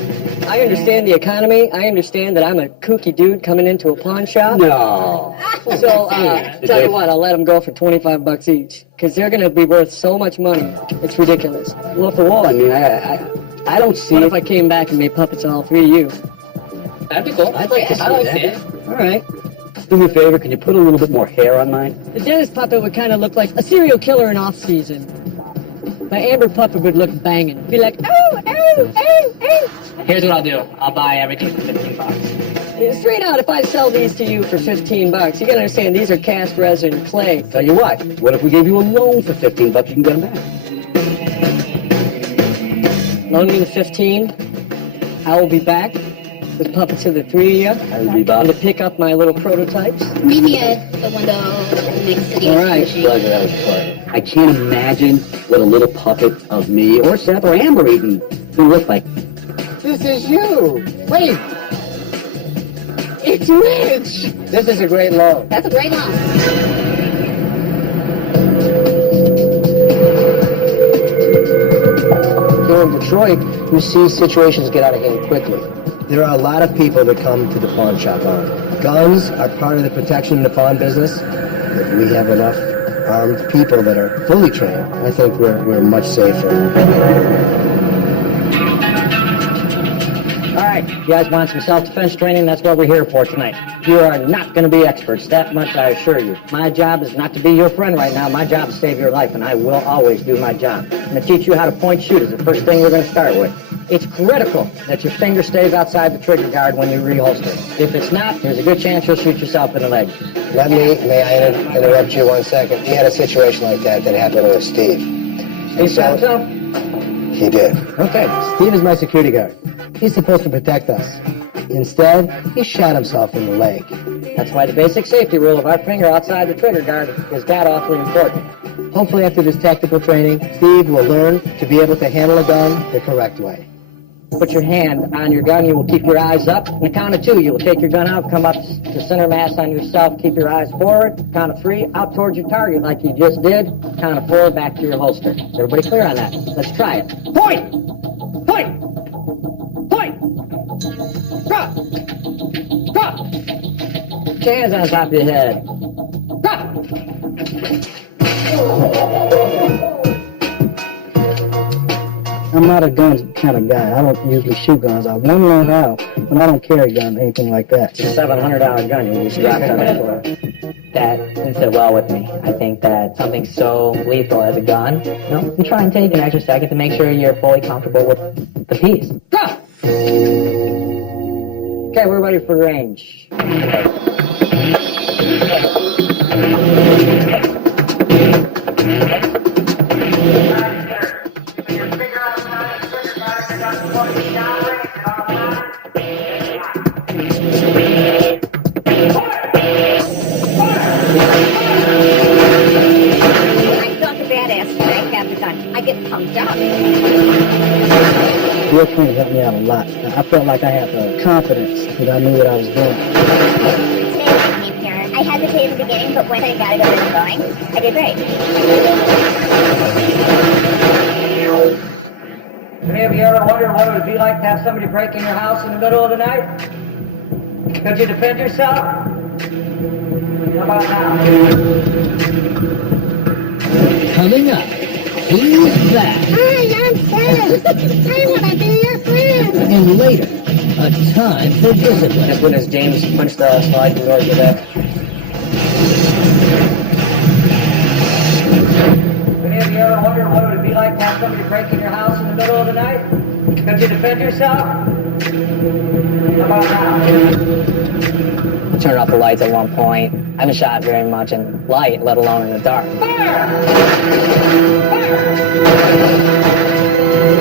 I understand the economy. I understand that I'm a kooky dude coming into a pawn shop. No. So, tell you what, I'll let them go for $25 each. Because they're going to be worth so much money. It's ridiculous. Well, off the wall, I mean, I don't see What it. if I came back and made puppets of all three of you? That'd be cool. I'd like to see I like that. it. All right. Do me a favor, can you put a little bit more hair on mine? The Dennis puppet would kind of look like a serial killer in off-season. My Amber puppet would look banging. Be like, oh, oh, oh, oh. Here's what I'll do. I'll buy everything for $15. Straight out, if I sell these to you for $15, you gotta understand, these are cast resin clay. Tell you what if we gave you a loan for $15, you can get them back? Loan me the 15. I will be back with puppets of the three of you. I would be back. And to pick up my little prototypes. Meet me at the window next to the All right. Pleasure, that was a pleasure. I can't imagine what a little puppet of me, or Seth, or Amber even, would look like. This is you. Wait. It's Rich. This is a great loan. That's a great loan. Here in Detroit, you see situations get out of hand quickly. There are a lot of people that come to the pawn shop armed. Guns are part of the protection in the pawn business. If we have enough armed people that are fully trained, I think we're much safer. All right, you guys want some self-defense training? That's what we're here for tonight. You are not going to be experts, that much I assure you. My job is not to be your friend right now. My job is to save your life, and I will always do my job. I'm going to teach you how to point shoot is the first thing we're going to start with. It's critical that your finger stays outside the trigger guard when you reholster. If it's not, there's a good chance you'll shoot yourself in the leg. May I interrupt you 1 second? We had a situation like that happened with Steve. Steve so? He did. Okay, Steve is my security guard. He's supposed to protect us. Instead, he shot himself in the leg. That's why the basic safety rule of our finger outside the trigger guard is that awfully important. Hopefully after this tactical training, Steve will learn to be able to handle a gun the correct way. Put your hand on your gun. You will keep your eyes up. On the count of 2, you will take your gun out, come up to center mass on yourself. Keep your eyes forward. Count of 3, out towards your target like you just did. Count of 4, back to your holster. Is everybody clear on that? Let's try it. Point! Point! Point! Drop! Drop! Put your hands on top of your head. Drop! I'm not a guns kind of guy. I don't usually shoot guns. I want to learn how, but I don't carry a gun, anything like that. It's a $700 gun you just dropped on the floor. That didn't sit well with me. I think that something so lethal as a gun, you try and take an extra second to make sure you're fully comfortable with the piece. Go! Okay, we're ready for range. I get pumped up. Your training helped me out a lot. I felt like I had the confidence that I knew what I was doing. Today when I came here, I hesitated in the beginning, but when I got it over and going, I did great. Have you ever wondered what it would be like to have somebody break in your house in the middle of the night? Could you defend yourself? How about now? Coming up, he's back. Hi, I'm Sam. I want to be your friend. And later, a time for discipline. That's when as James punched the sliding door to that. Have you ever wondered what it would be like to have somebody break in your house in the middle of the night? Could you defend yourself? How about now? I turned off the lights at one point. I haven't shot very much in light, let alone in the dark. Fire! Fire!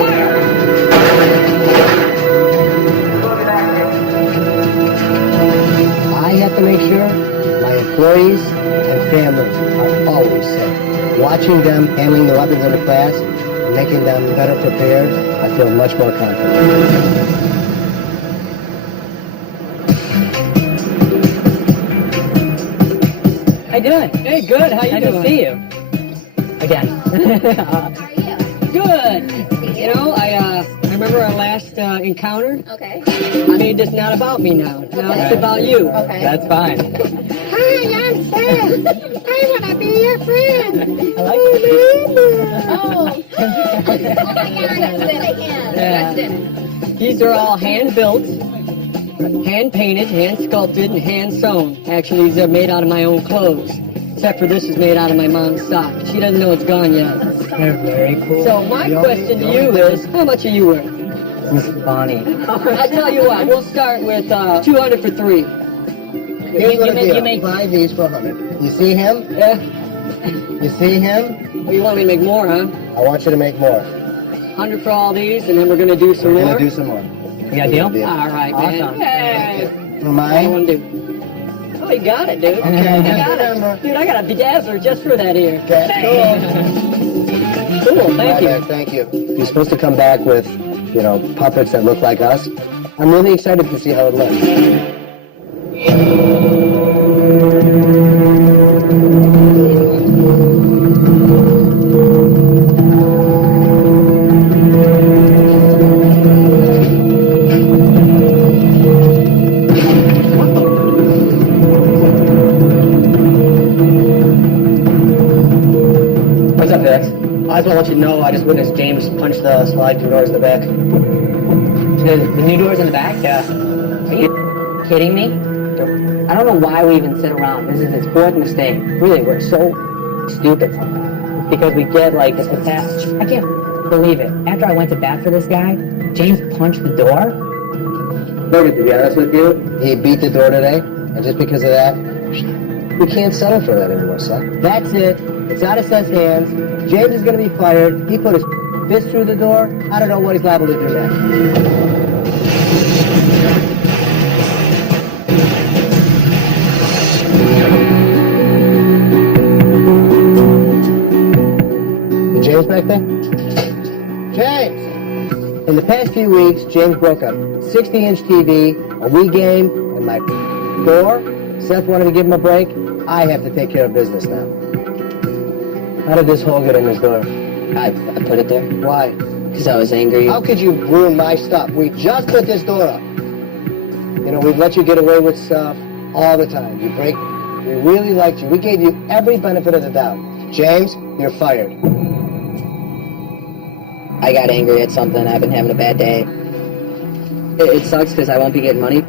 Fire! I have to make sure my employees and family are always safe. Watching them handling the weapons in the class, making them better prepared, I feel much more confident. How you doing? Hey, good. How you doing? Nice to see you. Again. How are you? Good. You know, I remember our last encounter. Okay. I mean, it's not about me now. Now it's about you. Okay. That's fine. Hi, I'm Sam. I want to be your friend. I like it. Oh. Oh my God, that's it. That's it. These are all hand-built, hand-painted, hand-sculpted, and hand-sewn. Actually, these are made out of my own clothes. Except for this is made out of my mom's sock. She doesn't know it's gone yet. They're very cool. So my question to you is, how much are you worth? This is funny. I tell you what, we'll start with 200 for 3. Here's what I do. 5 of these for 100. You see him? Yeah. You see him? Well, you want me to make more, huh? I want you to make more. 100 for all these, and then we're gonna do some We're more. gonna do some more. You got a deal? All right, man. Awesome. Hey. For I mine? want to do. Oh, you got it, dude. Okay, I just got remember. it. Dude, I got a bedazzler just for that ear. Okay, Cool, thank you. Thank you. You're supposed to come back with, puppets that look like us. I'm really excited to see how it looks. What's up, Dex? I just want to let you know I just witnessed James punch the sliding doors in the back. The new doors in the back? Yeah. Are you kidding me? I don't know why we even sit around. This is his 4th mistake. Really, we're so stupid. Because we get like this attached. I can't believe it. After I went to bat for this guy, James punched the door. Look, to be honest with you, he beat the door today, and just because of that, we can't settle for that anymore, son. That's it. It's out of Seth's hands. James is going to be fired. He put his fist through the door. I don't know what he's liable to do next. Is James back there? James! In the past few weeks, James broke a 60-inch TV, a Wii game, and my door. Seth wanted to give him a break. I have to take care of business now. How did this hole get in his door? I put it there. Why? Because I was angry. How could you ruin my stuff? We just put this door up. You know, we've let you get away with stuff all the time. We really liked you. We gave you every benefit of the doubt. James, you're fired. I got angry at something. I've been having a bad day. It sucks because I won't be getting money.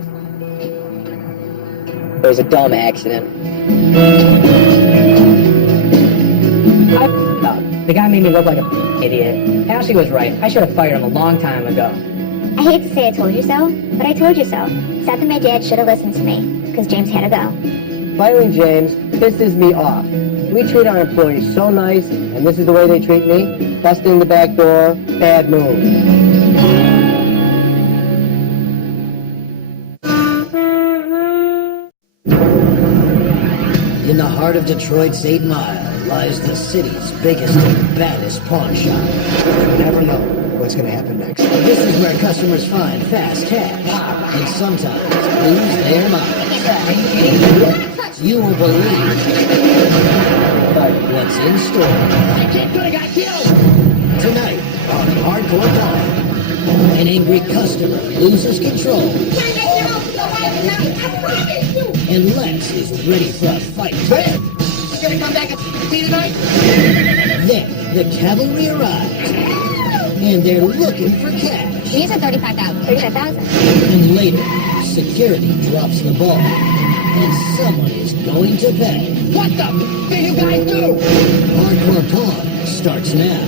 It was a dumb accident. The guy made me look like a idiot. Ashley was right. I should have fired him a long time ago. I hate to say I told you so, but I told you so. Seth and my dad should have listened to me, because James had to go. Firing James pisses me off. We treat our employees so nice, and this is the way they treat me? Busting the back door, bad move. In the heart of Detroit's 8 Mile lies the city's biggest and baddest pawn shop. You never know what's going to happen next. This is where customers find fast cash and sometimes lose their minds. You won't believe what's in store. My kid could have got killed. Tonight on Hardcore Pawn, an angry customer loses control. And Lex is ready for a fight. You gonna come back and see tonight? Then the cavalry arrives, and they're looking for cash. These are 35,000. 35,000. And later, security drops the ball, and someone is going to pay. What the did you guys do? Hardcore Pawn starts now.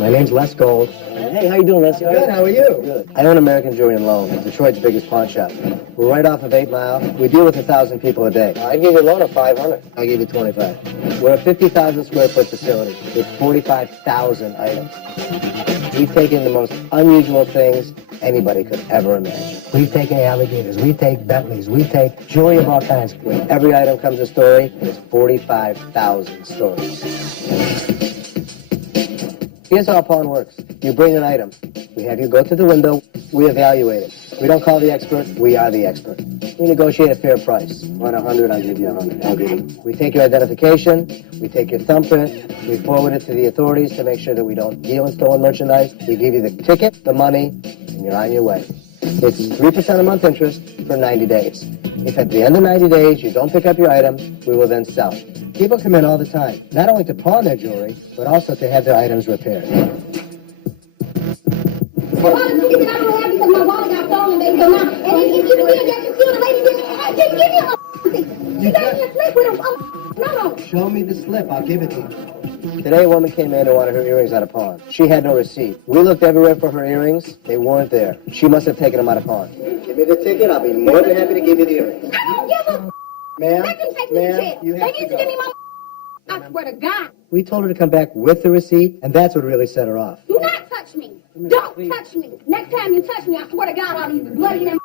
My name's Les Gold. Hey, how you doing, Les? Good, how are you? Good. I own American Jewelry and Loan, Detroit's biggest pawn shop. We're right off of 8 Mile. We deal with 1,000 people a day. I'd give you a loan of 500. I'll give you 25. We're a 50,000 square foot facility with 45,000 items. We've taken the most unusual things anybody could ever imagine. We've taken alligators, we take Bentleys, we take jewelry of all kinds. When every item comes a story, there's 45,000 stories. Here's how a pawn works. You bring an item. We have you go to the window. We evaluate it. We don't call the expert. We are the expert. We negotiate a fair price. Want 100, I'll give you 100. I'll give you. We take your identification. We take your thumbprint. We forward it to the authorities to make sure that we don't deal in stolen merchandise. We give you the ticket, the money, and you're on your way. It's 3% a month interest for 90 days. If at the end of 90 days you don't pick up your item, we will then sell it. People come in all the time, not only to pawn their jewelry, but also to have their items repaired. The wallet ticket that I don't have because my wallet got stolen, baby. So now, and if you did that, you still the lady didn't give me a ticket. She gave me a slip with a no. Show me the slip, I'll give it to you. Today a woman came in and wanted her earrings out of pawn. She had no receipt. We looked everywhere for her earrings. They weren't there. She must have taken them out of pawn. Give me the ticket, I'll be more than happy to give you the earrings. I don't give a Ma'am, let them take me to jail. you They have need to to give me go. my I swear to God. We told her to come back with the receipt, and that's what really set her off. Do not touch me. Don't touch me. Next time you touch me, I swear to God, I'll be bloody and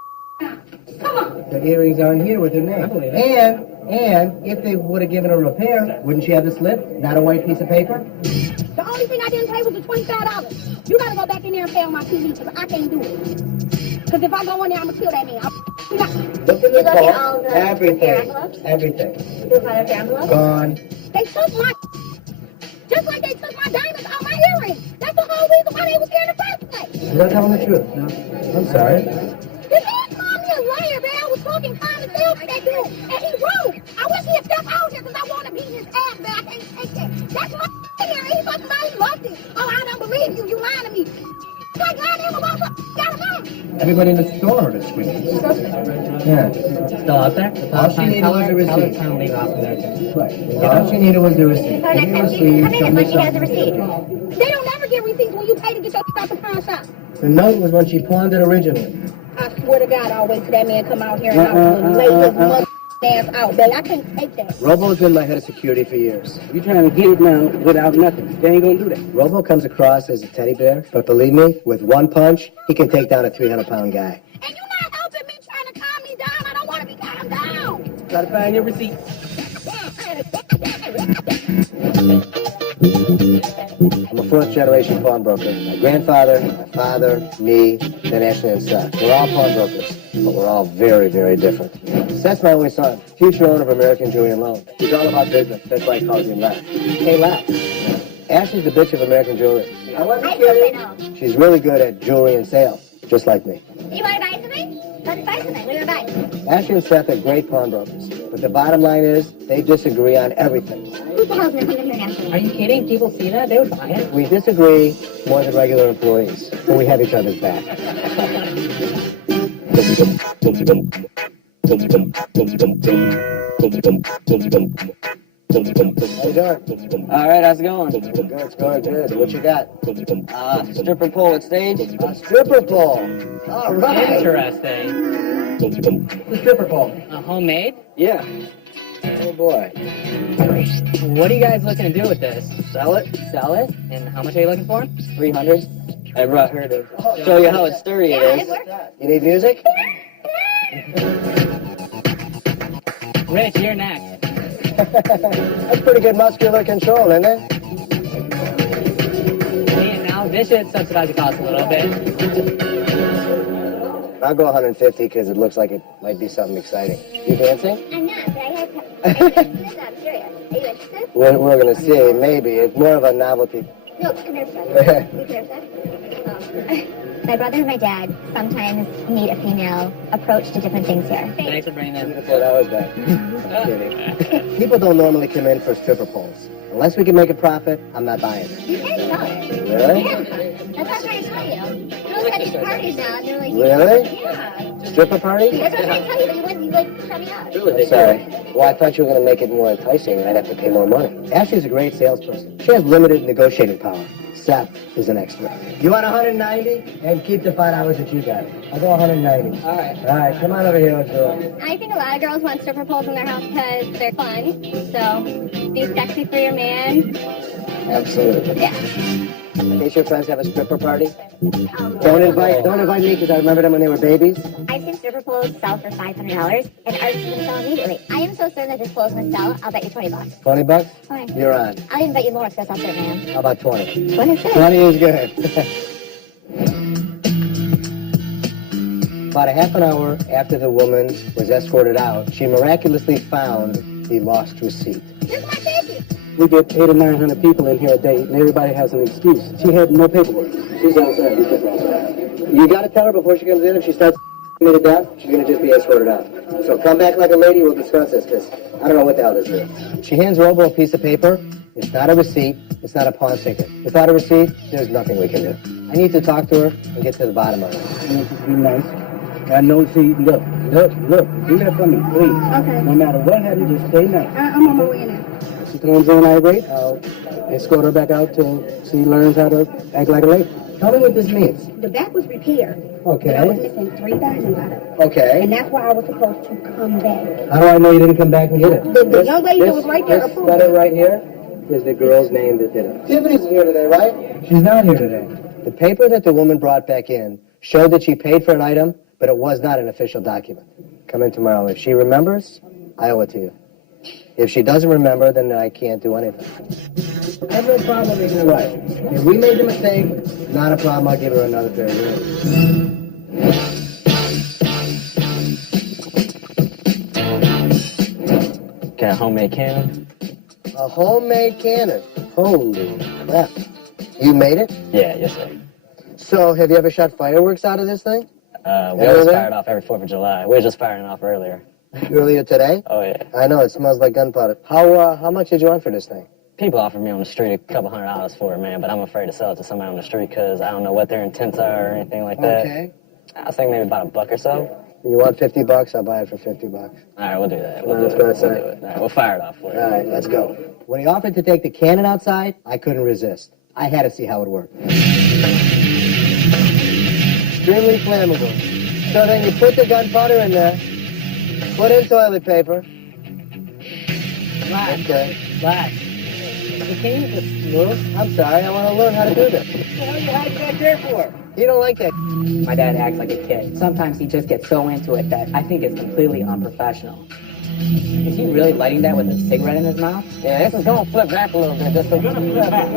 come on. The earrings aren't here with her name. And if they would have given her a repair, wouldn't she have the slip? Not a white piece of paper? The only thing I didn't pay was the $25. You gotta go back in there and pay on my TV because I can't do it. Because if I go in there, I'm gonna kill that man. Look at the phone. Everything. Everything. Gone. They took my just like they took my diamonds out my earrings. That's the whole reason why they was here in the first place. You're not telling the truth. No. I'm sorry. This man called me a liar, man. I was talking kind of ill to that dude, and he rude. I wish he'd step out here because I want to beat his ass, man. I can't take that. That's my here. He fucking about he loved it. Oh, I don't believe you. You lying to me. Like lying to him about what? Got him out. Everybody in the store heard her screaming. Yeah. Still out there? All she needed was the receipt. Leave off in there too. Right. All she needed was the receipt. So next time she come in, when she has the receipt. They don't ever get receipts when you pay to get your out the pawn shop. The note was when she pawned it originally. I swear to God, I'll wait till that man come out here and I'll lay his mother ass out, baby. I can't take that. Robo's been my head of security for years. You're trying to get it now without nothing. They ain't gonna do that. Robo comes across as a teddy bear, but believe me, with one punch, he can take down a 300-pound guy. And you're not helping me trying to calm me down. I don't want to be calmed down. Gotta find your receipt. I'm a fourth-generation pawnbroker. My grandfather, my father, me, then Ashley and Seth. We're all pawnbrokers, but we're all very, very different. Seth's my only son, future owner of American Jewelry and Loan. He's all about business. That's why he calls him Les. Hey, Les. Ashley's the bitch of American Jewelry. I wasn't kidding. She's really good at jewelry and sales, just like me. You want to buy something? Let's buy something. What do you want to buy? Ashley and Seth are great pawnbrokers, but the bottom line is they disagree on everything. Who the hell's going to come in here now? Are you kidding? People see that? They would buy it. We disagree more than regular employees, but we have each other's back. How you doing? All right, how's it going? Good, it's going good. What you got? Stripper pole at stage. A stripper pole. All right. Interesting. The stripper pole. Homemade? Yeah. Oh boy. What are you guys looking to do with this? Sell it. Sell it? And how much are you looking for? 300. I brought her to show you how sturdy it is. You need music? Rich, you're next. That's pretty good muscular control, isn't it? Hey, now this should subsidize the cost a little bit. I'll go 150 because it looks like it might be something exciting. You dancing? I'm not, but I have... I'm serious. Are you interested? We're going to see. Maybe. It's more of a novelty. No, come here, Seth. You come here, Seth. My brother and my dad sometimes need a female approach to different things here. Thanks for bringing that. Before that was bad. I'm kidding. People don't normally come in for stripper poles. Unless we can make a profit, I'm not buying it. You can sell it. Really? Yeah. That's what I'm trying to tell you. Girls got these parties now, and they're like... Really? Yeah. Stripper party? That's what I'm trying to tell you, but you wouldn't shut me up. I'm sorry. Well, I thought you were going to make it more enticing and I'd have to pay more money. Ashley's a great salesperson. She has limited negotiating power. Seth is an expert. You want 190? And keep the $5 that you got. I'll go 190. All right. All right, come on over here. Let's do it. I think a lot of girls want stripper poles in their house because they're fun. So, be sexy for your man. Absolutely. Yeah. In case your friends have a stripper party, don't invite me because I remember them when they were babies. I've seen stripper poles sell for $500, and ours is going to sell immediately. I am so certain that this pole is going to sell, I'll bet you $20. 20 bucks? Okay. You're on. I'll even bet you more because that's how certain I am. How about 20? 20 is good. 20 is good. About a half an hour after the woman was escorted out, she miraculously found the lost receipt. This is my ticket. We get 800 or 900 people in here a day, and everybody has an excuse. She had no paperwork. She's all set. You got to tell her before she comes in, if she starts me to death, she's going to just be escorted out. So come back like a lady, we'll discuss this, because I don't know what the hell this is. She hands Robo a piece of paper. It's not a receipt. It's not a pawn ticket. Without a receipt, there's nothing we can do. I need to talk to her and get to the bottom of it. Be nice. I know, see, look, do that for me, please. Okay. No matter what happens, just stay nice. I'm on my way in there. She comes in irate, I'll escort her back out till she learns how to act like a lady. Tell me what this means. The back was repaired. Okay. But I was missing 3,000 out of it. Okay. And that's why I was supposed to come back. How do I know you didn't come back and get it? The young lady that was right there This approved letter it. right here is the girl's name that did it. Tiffany's here today, right? She's not here today. The paper that the woman brought back in showed that she paid for an item, but it was not an official document. Come in tomorrow. If she remembers, I owe it to you. If she doesn't remember, then I can't do anything. I have no problem making it right. If we made the mistake, not a problem. I'll give her another pair of ears. Got a homemade cannon? A homemade cannon. Holy crap. You made it? Yeah, yes, sir. So, have you ever shot fireworks out of this thing? We always fire it off every 4th of July. We were just firing it off earlier. Earlier today? Oh, yeah. I know, it smells like gunpowder. How much did you want for this thing? People offer me on the street a couple $100 for it, man, but I'm afraid to sell it to somebody on the street because I don't know what their intents are or anything like that. Okay. I was thinking maybe about $1 or so. You want $50? I'll buy it for $50. All right, we'll do that. Let's go outside. We'll do it. All right, we'll fire it off for you. All right, let's go. When he offered to take the cannon outside, I couldn't resist. I had to see how it worked. Extremely flammable. So then you put the gunpowder in there, put in toilet paper. Relax. Okay. Relax. Can you just move? I'm sorry, I want to learn how to do this. What the hell are you hiding back there for? You don't like that. My dad acts like a kid. Sometimes he just gets so into it that I think it's completely unprofessional. Is he really lighting that with a cigarette in his mouth? Yeah, this is going to flip back a little bit. Just to flip back.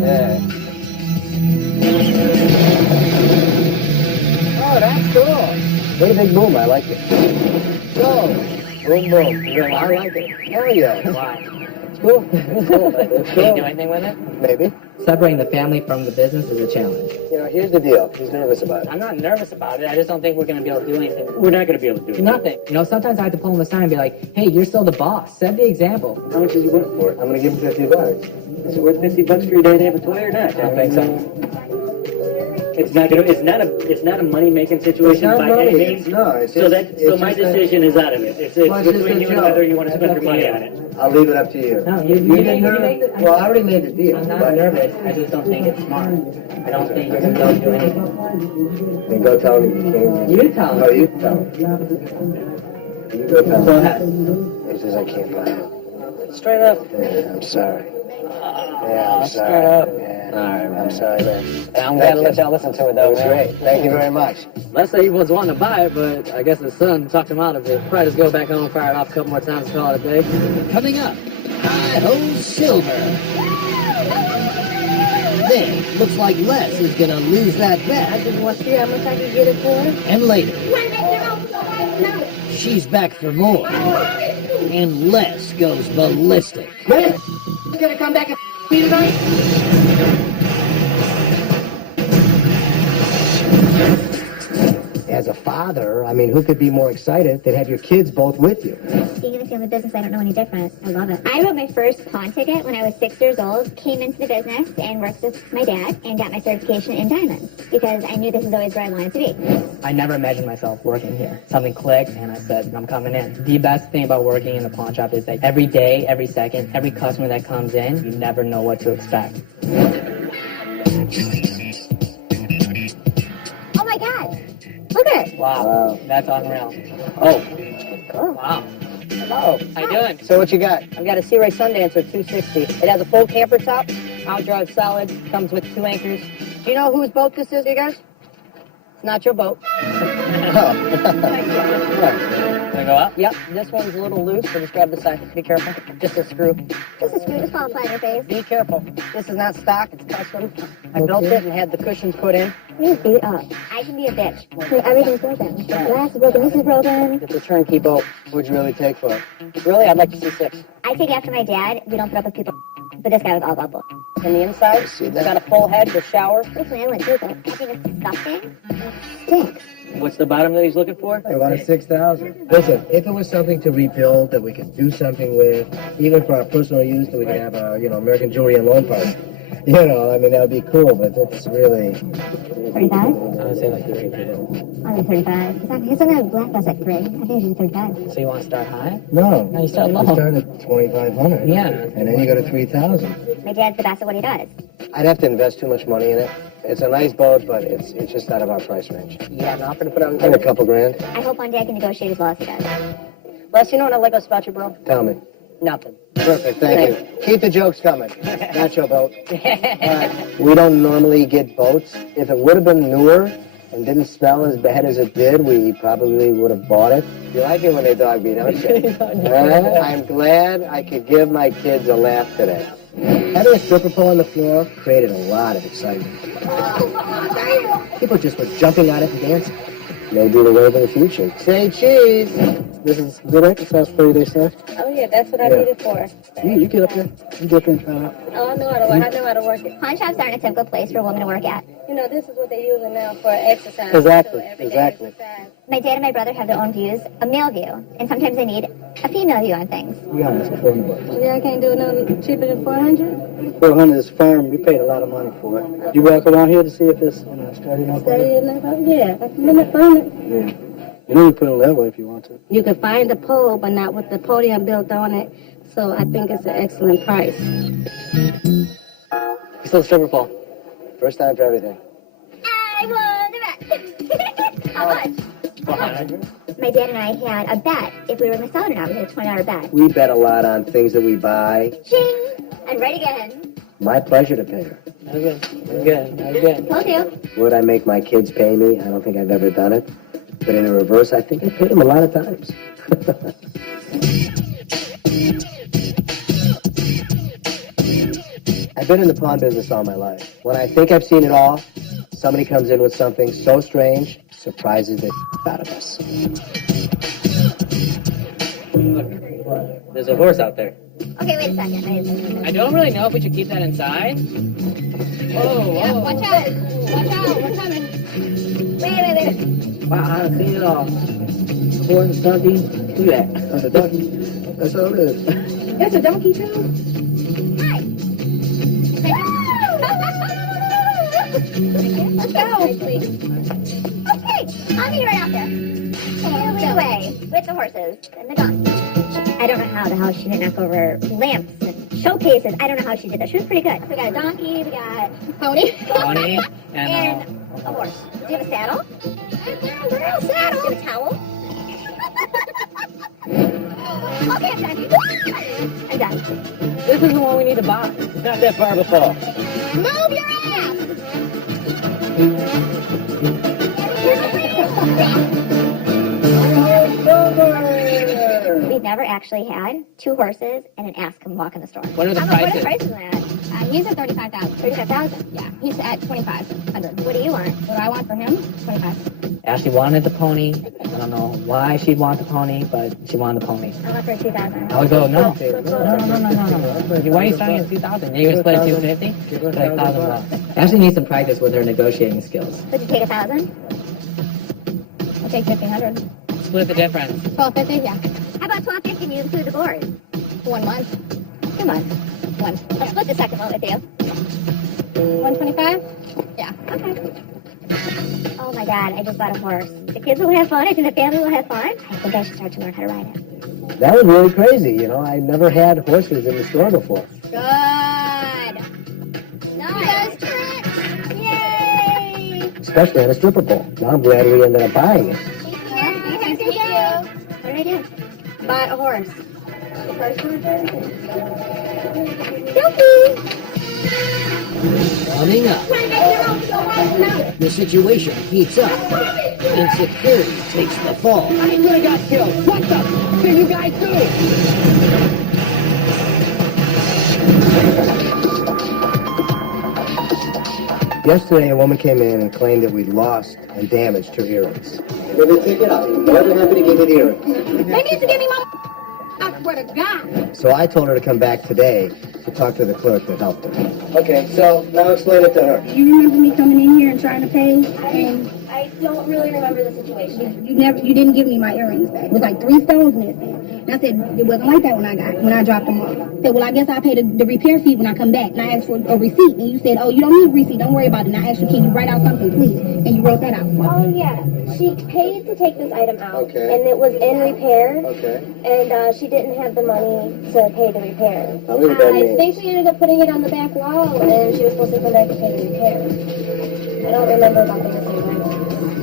Yeah. Oh, that's cool. Pretty big boom. I like it. Go. Boom, boom. Yeah, I like it. Hell yeah. Why? It's cool. It's cool. It's Can you cool. do anything with it? Maybe. Separating the family from the business is a challenge. You know, here's the deal. He's nervous about it. I'm not nervous about it. I just don't think we're going to be able to do anything. We're not going to be able to do it. Nothing. You know, sometimes I have to pull him aside and be like, hey, you're still the boss. Set the example. How much is he worth for it? I'm going to give him $50. Is it worth $50 for your dad to have a toy or not? I don't think so. It's not gonna. It's not a money making situation It's not by money. any means. No, it's so just- so it's my just a- decision is out of it. It's Well, it's just between a you and joke. whether you want to spend That's your money up on to it. I'll leave it up to you. No, you didn't make it. Well, I already made the deal. I'm not but- nervous. I just don't think it's smart. I don't think you're going to be able to do anything. Then go tell him you can't. You tell him. No, you tell him. You go tell him. Go ahead. He says I can't buy it. Straight up. Yeah, I'm sorry. Yeah, I'm straight sorry. up. Yeah. All right, I'm sorry, man. I'm glad to let y'all listen to it, That though, was man. great. Thank you very much. Let's say he was wanting to buy it, but I guess his son talked him out of it. Probably just go back home, fire it off a couple more times, and call it a day. Coming up, Hi-Ho Silver. Then, looks like Les is gonna lose that bet. I just want to see how much I can get it for. And later, You want to make your own no. she's back for more. And Les goes ballistic. This is gonna come back and me tonight? As a father, I mean, who could be more excited than have your kids both with you? Being in the family business, I don't know any different. I love it. I wrote my first pawn ticket when I was 6 years old, came into the business and worked with my dad and got my certification in diamonds because I knew this is always where I wanted to be. I never imagined myself working here. Something clicked, and I said, I'm coming in. The best thing about working in the pawn shop is that every day, every second, every customer that comes in, you never know what to expect. Oh my God! Look at it! Wow. That's unreal. Oh, Wow. Hello. How you doing? so what you got? I've got a Sea Sundancer 260. It has a full camper top, outdrive solid, comes with 2 anchors. Do you know whose boat this is, you guys? It's not your boat. Can I go up? Yep, this one's a little loose, so just grab the side. Be careful. Just a screw. Just a screw, just fall flat in your face. Be careful. This is not stock, it's custom. I built it and had the cushions put in. You beat up. I can be a bitch. Everything's broken. The glass is broken, this is broken. It's a turnkey boat. What'd you really take for it? Really, I'd like to see 6. I take after my dad. We don't put up with people. But this guy was all about bull. And the inside, see it's that? got a full head with shower. This man went through it. I think it's disgusting. It stinks. What's the bottom that he's looking for? I wanted 6,000. Listen, if it was something to rebuild that we could do something with, even for our personal use, that we could have a, American Jewelry and Loan Party. I mean, that would be cool, but it's really... 35? I would say like 3. I'll be 35. He's on a black bus at 3. I think he's 35. So you want to start high? No. No, you start low. You start at 2,500. Yeah. And then you go to 3,000. My dad's the best at what he does. I'd have to invest too much money in it. It's a nice boat, but it's just out of our price range. You have an offer to put on And a couple grand. I hope one day I can negotiate as well as he does. Les, you know what I like about you, bro? Tell me. Nothing. Perfect, thank you. Keep the jokes coming. Not your boat. We don't normally get boats. If it would have been newer and didn't smell as bad as it did, we probably would have bought it. You like it when they dog me, don't you? I'm glad I could give my kids a laugh today. Having a stripper pole on the floor created a lot of excitement. People just were jumping on it and dancing. Maybe the wave of the future. Say cheese. This is good exercise for you, they say. Oh yeah, that's what I Yeah. need it for. You get up there. You get up there and try it out. Oh, I know how to work it. Pawn shops aren't a typical place for a woman to work at. You know, this is what they're using now for exercise. Exactly, too, everyday exactly. exercise. My dad and my brother have their own views, a male view, and sometimes they need a female view on things. Yeah, it's $400. Yeah, I can't do no cheaper than 400. 400 is firm. We paid a lot of money for it. You walk around here to see if it's steady enough. Steady enough? Yeah, I can limit on it. Yeah. You know you put it level if you want to. You can find the pole, but not with the podium built on it. So I think it's an excellent price. Still a stripper pole. First time for everything. I won the bet. How much? 400. My dad and I had a bet if we were going to sell it or not. We had a $20 bet. We bet a lot on things that we buy. Ching! And right again. My pleasure to pay her. That's good. That's good. Told you. Would I make my kids pay me? I don't think I've ever done it. But in the reverse, I think I paid them a lot of times. I've been in the pawn business all my life. When I think I've seen it all, somebody comes in with something so strange, surprises the out of us. Look, there's a horse out there. Okay, wait a second. I don't really know if we should keep that inside. Whoa, Yeah, whoa. watch out. Watch out. We're coming. Wait. Wow, I've seen it all. Horse, donkey, do that. That's a donkey. That's all it is. That's a donkey too? Hi. Let's go. Okay, I'll meet you right out there. Here we away with the horses and the donkey. I don't know how the hell she didn't knock over lamps and showcases. I don't know how she did that. She was pretty good. We got a donkey, we got a pony. Pony and a horse. Do you have a saddle? Girl, saddle. Do you have a towel? Okay, I'm done. I'm done. This is the one we need to buy. It's not that far of a fall. Move your ass. We've never actually had two horses and an ass come walk in the store. What are the What are prices? the prices on that? He's at 35,000. 35,000. Yeah, he's at 2,500. What do you want? What do I want for him? 25. Ashley wanted the pony. I don't know why she'd want the pony, but she wanted the pony. I want for 2,000. I would go, no. No. Why are you starting at 2,000? You're going to split at 250? It's like $1,000. Ashley needs some practice with her negotiating skills. Would you take 1,000? I'll take 1,500. Split the difference. 1250, yeah. How about 1,250 and you include the board? 1 month. 2 months. One. I'll split the second one with you. 125? Yeah. Okay. Oh my god, I just bought a horse. The kids will have fun. I think the family will have fun. I think I should start to learn how to ride it. That was really crazy, you know. I never had horses in the store before. Good. Nice. Tricks. Yay! Especially on a stripper pole. Now I'm glad we ended up buying it. Thank you. What did I do? Bought a horse. Coming up, the situation heats up. Insecurity takes the fall. I could have got killed. What the did you guys do? Yesterday, a woman came in and claimed that we'd lost and damaged her earrings. Give the ticket up. More than happy to give you the earrings. They need to give me my... I swear to God. So I told her to come back today to talk to the clerk that helped her. Okay, so now explain it to her. You remember me coming in here and trying to pay? And I don't really remember the situation. you didn't give me my earrings back. It was like 3 stones missing. And I said, it wasn't like that when I dropped them off. I said, well, I guess I'll pay the repair fee when I come back. And I asked for a receipt. And you said, oh, you don't need a receipt. Don't worry about it. And I asked you, can you write out something, please? And you wrote that out. Oh, yeah. She paid to take this item out. Okay. And it was in repair. Okay. And she didn't have the money to pay the repair. How many that I means? think we ended up putting it on the back wall. And she was supposed to come back and pay the repair. I don't remember about the missing money.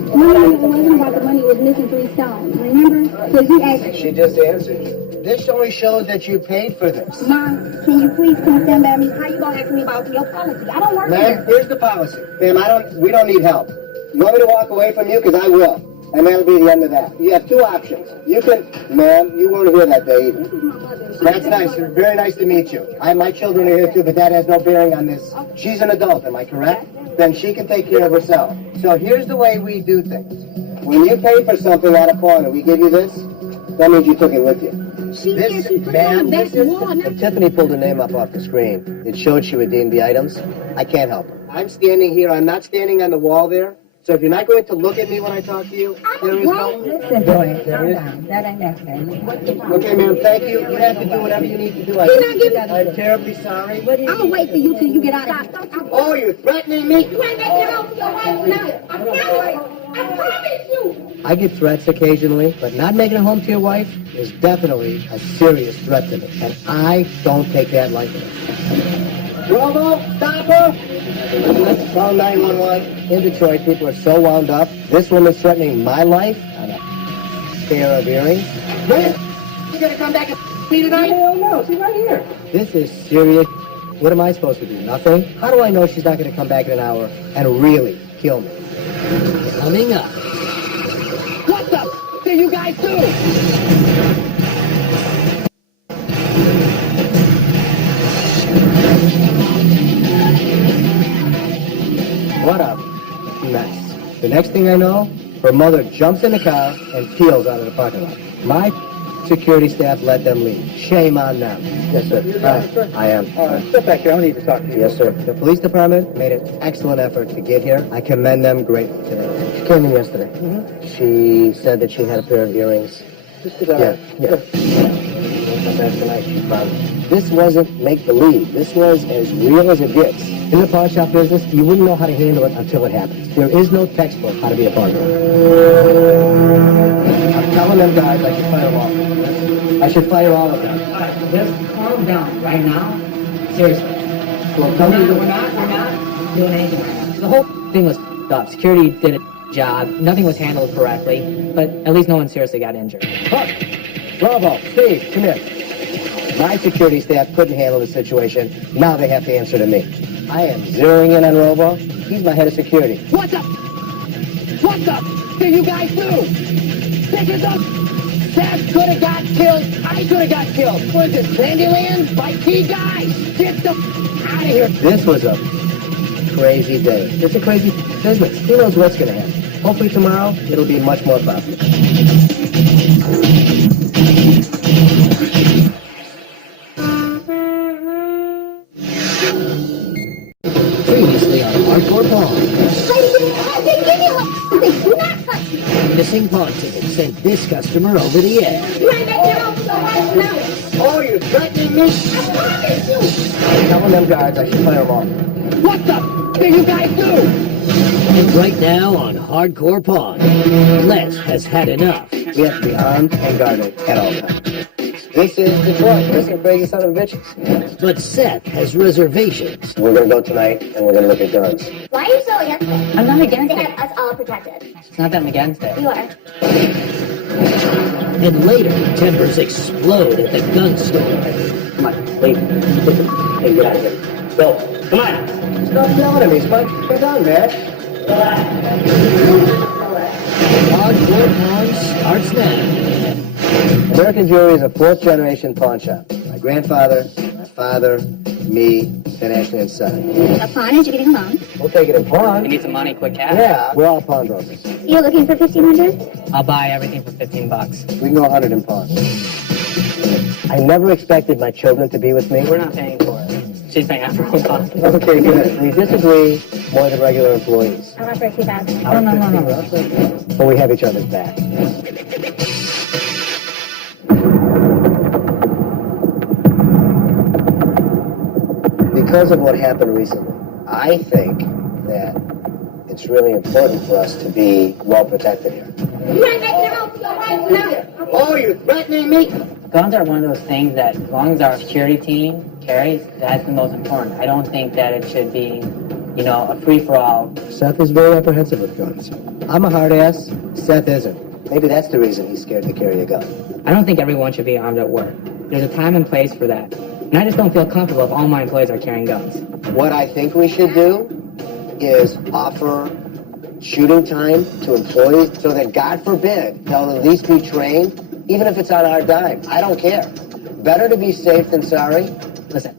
No, it wasn't about the money. It was missing 3 stones. Remember? Because you asked, She just answered you. This only shows that you paid for this. Mom, can you please come stand by me? How you gonna ask me about your policy? I don't work Ma'am, here. here's the policy. Ma'am, we don't need help. You want me to walk away from you? Because I will. And that'll be the end of that. You have 2 options. You can, ma'am, you weren't here that day either. That's nice. Very nice to meet you. My children are here too, but that has no bearing on this. She's an adult, am I correct? Then she can take care of herself. So here's the way we do things. When you pay for something at a corner, we give you this, that means you took it with you. She put it on the back wall. If Tiffany pulled her name up off the screen, it showed she redeemed the items. I can't help her. I'm standing here. I'm not standing on the wall there. So if you're not going to look at me when I talk to you, there is no... Listen, boy, calm down. That ain't necessary. Okay, ma'am, thank you. You have to do whatever you need to do. I'm terribly sorry. I'm gonna wait for you till you get out of here. Oh, you're threatening me? You ain't making it home to your wife now. I promise you. I get threats occasionally, but not making it home to your wife is definitely a serious threat to me. And I don't take that lightly. Robo, stop her! Call 911. In Detroit, people are so wound up. This woman's threatening my life on a pair of earrings. You gonna come back and me tonight? Hell no, she's right here. This is serious. What am I supposed to do? Nothing? How do I know she's not going to come back in an hour and really kill me? Coming up, What the did you guys do? next thing I know, her mother jumps in the car and peels out of the parking lot. My security staff let them leave. Shame on them. Yes, sir. I am. Step back here. I need to talk to you. Yes, sir. The police department made an excellent effort to get here. I commend them greatly today. She came in yesterday. She said that she had a pair of earrings. Yeah. This wasn't make-believe. This was as real as it gets. In the pawn shop business, you wouldn't know how to handle it until it happens. There is no textbook how to be a pawnbroker. I'm telling them guys I should fire them all. I should fire all of them. All right, just calm down right now. Seriously. Well, tell me We're not doing anything right now. The whole thing was f***ed up. Security did a job. Nothing was handled correctly. But at least no one seriously got injured. Huck, Bravo, Steve, come here. My security staff couldn't handle the situation. Now they have to answer to me. I am zeroing in on Robo. He's my head of security. What the? What the? Did you guys do? This is the... Dad could have got killed. I could have got killed. Was it Candyland? By key guys. Get the out of here. This was a crazy day. It's a crazy business. Who knows what's going to happen? Hopefully tomorrow, it'll be much more profitable. Previously on Hardcore Pawn. They do not touch me. Missing pawn ticket sent this customer over the edge. You ain't making it over right now. Oh, you're threatening me? I promise you. I'm telling them guys I should fire them all. What the did you guys do? And right now on Hardcore Pawn, Les has had enough. We have to be armed and guarded at all times. This is Detroit. This is crazy son of bitches. But Seth has reservations. We're going to go tonight and we're going to look at guns. Why are you so against it? I'm not against They it. have us all protected. It's not that I'm against it. You are. And later, tempers explode at the gun store. Come on, leave. Hey, get out of here. Go. Come on. Stop yelling at me, Spike. Get down, man. Hardcore Pawn starts now. American Jewelry is a fourth-generation pawn shop. My grandfather, my father, me, and Ashley and son. A pawn is you getting a loan. We'll take it in pawn. You need some money, quick cash. Yeah, we're all pawnbrokers. You're looking for $1,500? I'll buy everything for $15. We can go 100 in pawn. I never expected my children to be with me. We're not paying for it. She's paying after all costs. Okay, good. We disagree more than regular employees. I'll offer $2,000. No. But we have each other's back. Because of what happened recently, I think that it's really important for us to be well protected here. You ain't making it over right now. Oh, you're threatening me? Guns are one of those things that, as long as our security team carries, that's the most important. I don't think that it should be, a free-for-all. Seth is very apprehensive with guns. I'm a hard ass. Seth isn't. Maybe that's the reason he's scared to carry a gun. I don't think everyone should be armed at work. There's a time and place for that. And I just don't feel comfortable if all my employees are carrying guns. What I think we should do is offer shooting time to employees so that, God forbid, they'll at least be trained, even if it's on our dime. I don't care. Better to be safe than sorry. Listen,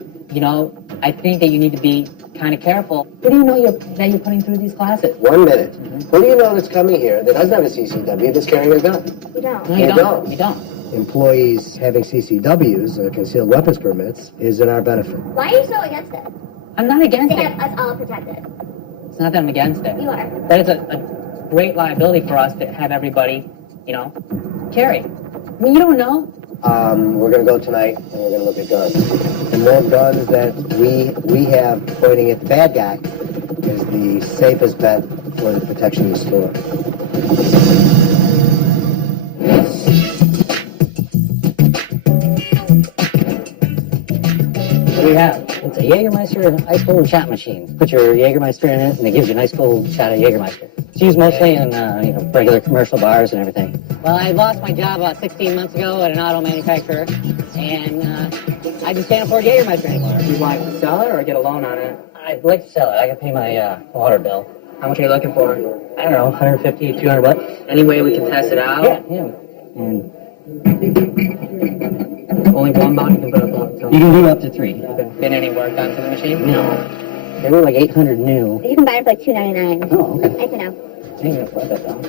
I think that you need to be kind of careful. Who do you know that you're putting through these classes? 1 minute. Who do you know that's coming here that doesn't have a CCW that's carrying a gun? You don't. No, You don't. You don't. Employees having CCWs, or concealed weapons permits, is in our benefit. Why are you so against it? I'm not against They it. have us all protected. It's not that I'm against it. You are. That is a great liability for us to have everybody, carry. I mean, you don't know. We're going to go tonight, and we're going to look at guns. The more guns that we have pointing at the bad guy is the safest bet for the protection of the store. What do you have? It's a Jägermeister ice cold shot machine. Put your Jägermeister in it, and it gives you a nice cold shot of Jägermeister. It's used mostly in regular commercial bars and everything. Well, I lost my job about 16 months ago at an auto manufacturer, and I just can't afford Jägermeister anymore. Do you want to sell it or get a loan on it? I'd like to sell it. I can pay my water bill. How much are you looking for? I don't know, 150, 200 bucks. Any way we can test it out? Yeah. And Only one box you can put up on. So. you can do up to 3. Okay. Been any work done to the machine? No. They were like 800 new. You can buy it for like $2.99. Oh, okay. I can know. think we could flip it though.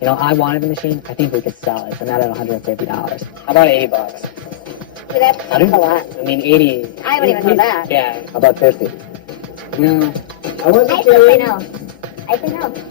You know, I wanted the machine. I think we could sell it, but not at $150. How about $80? See, that's a lot. I mean, 80. I wouldn't even know that. Yeah. How about 50? No. I wasn't I still say no. I say no.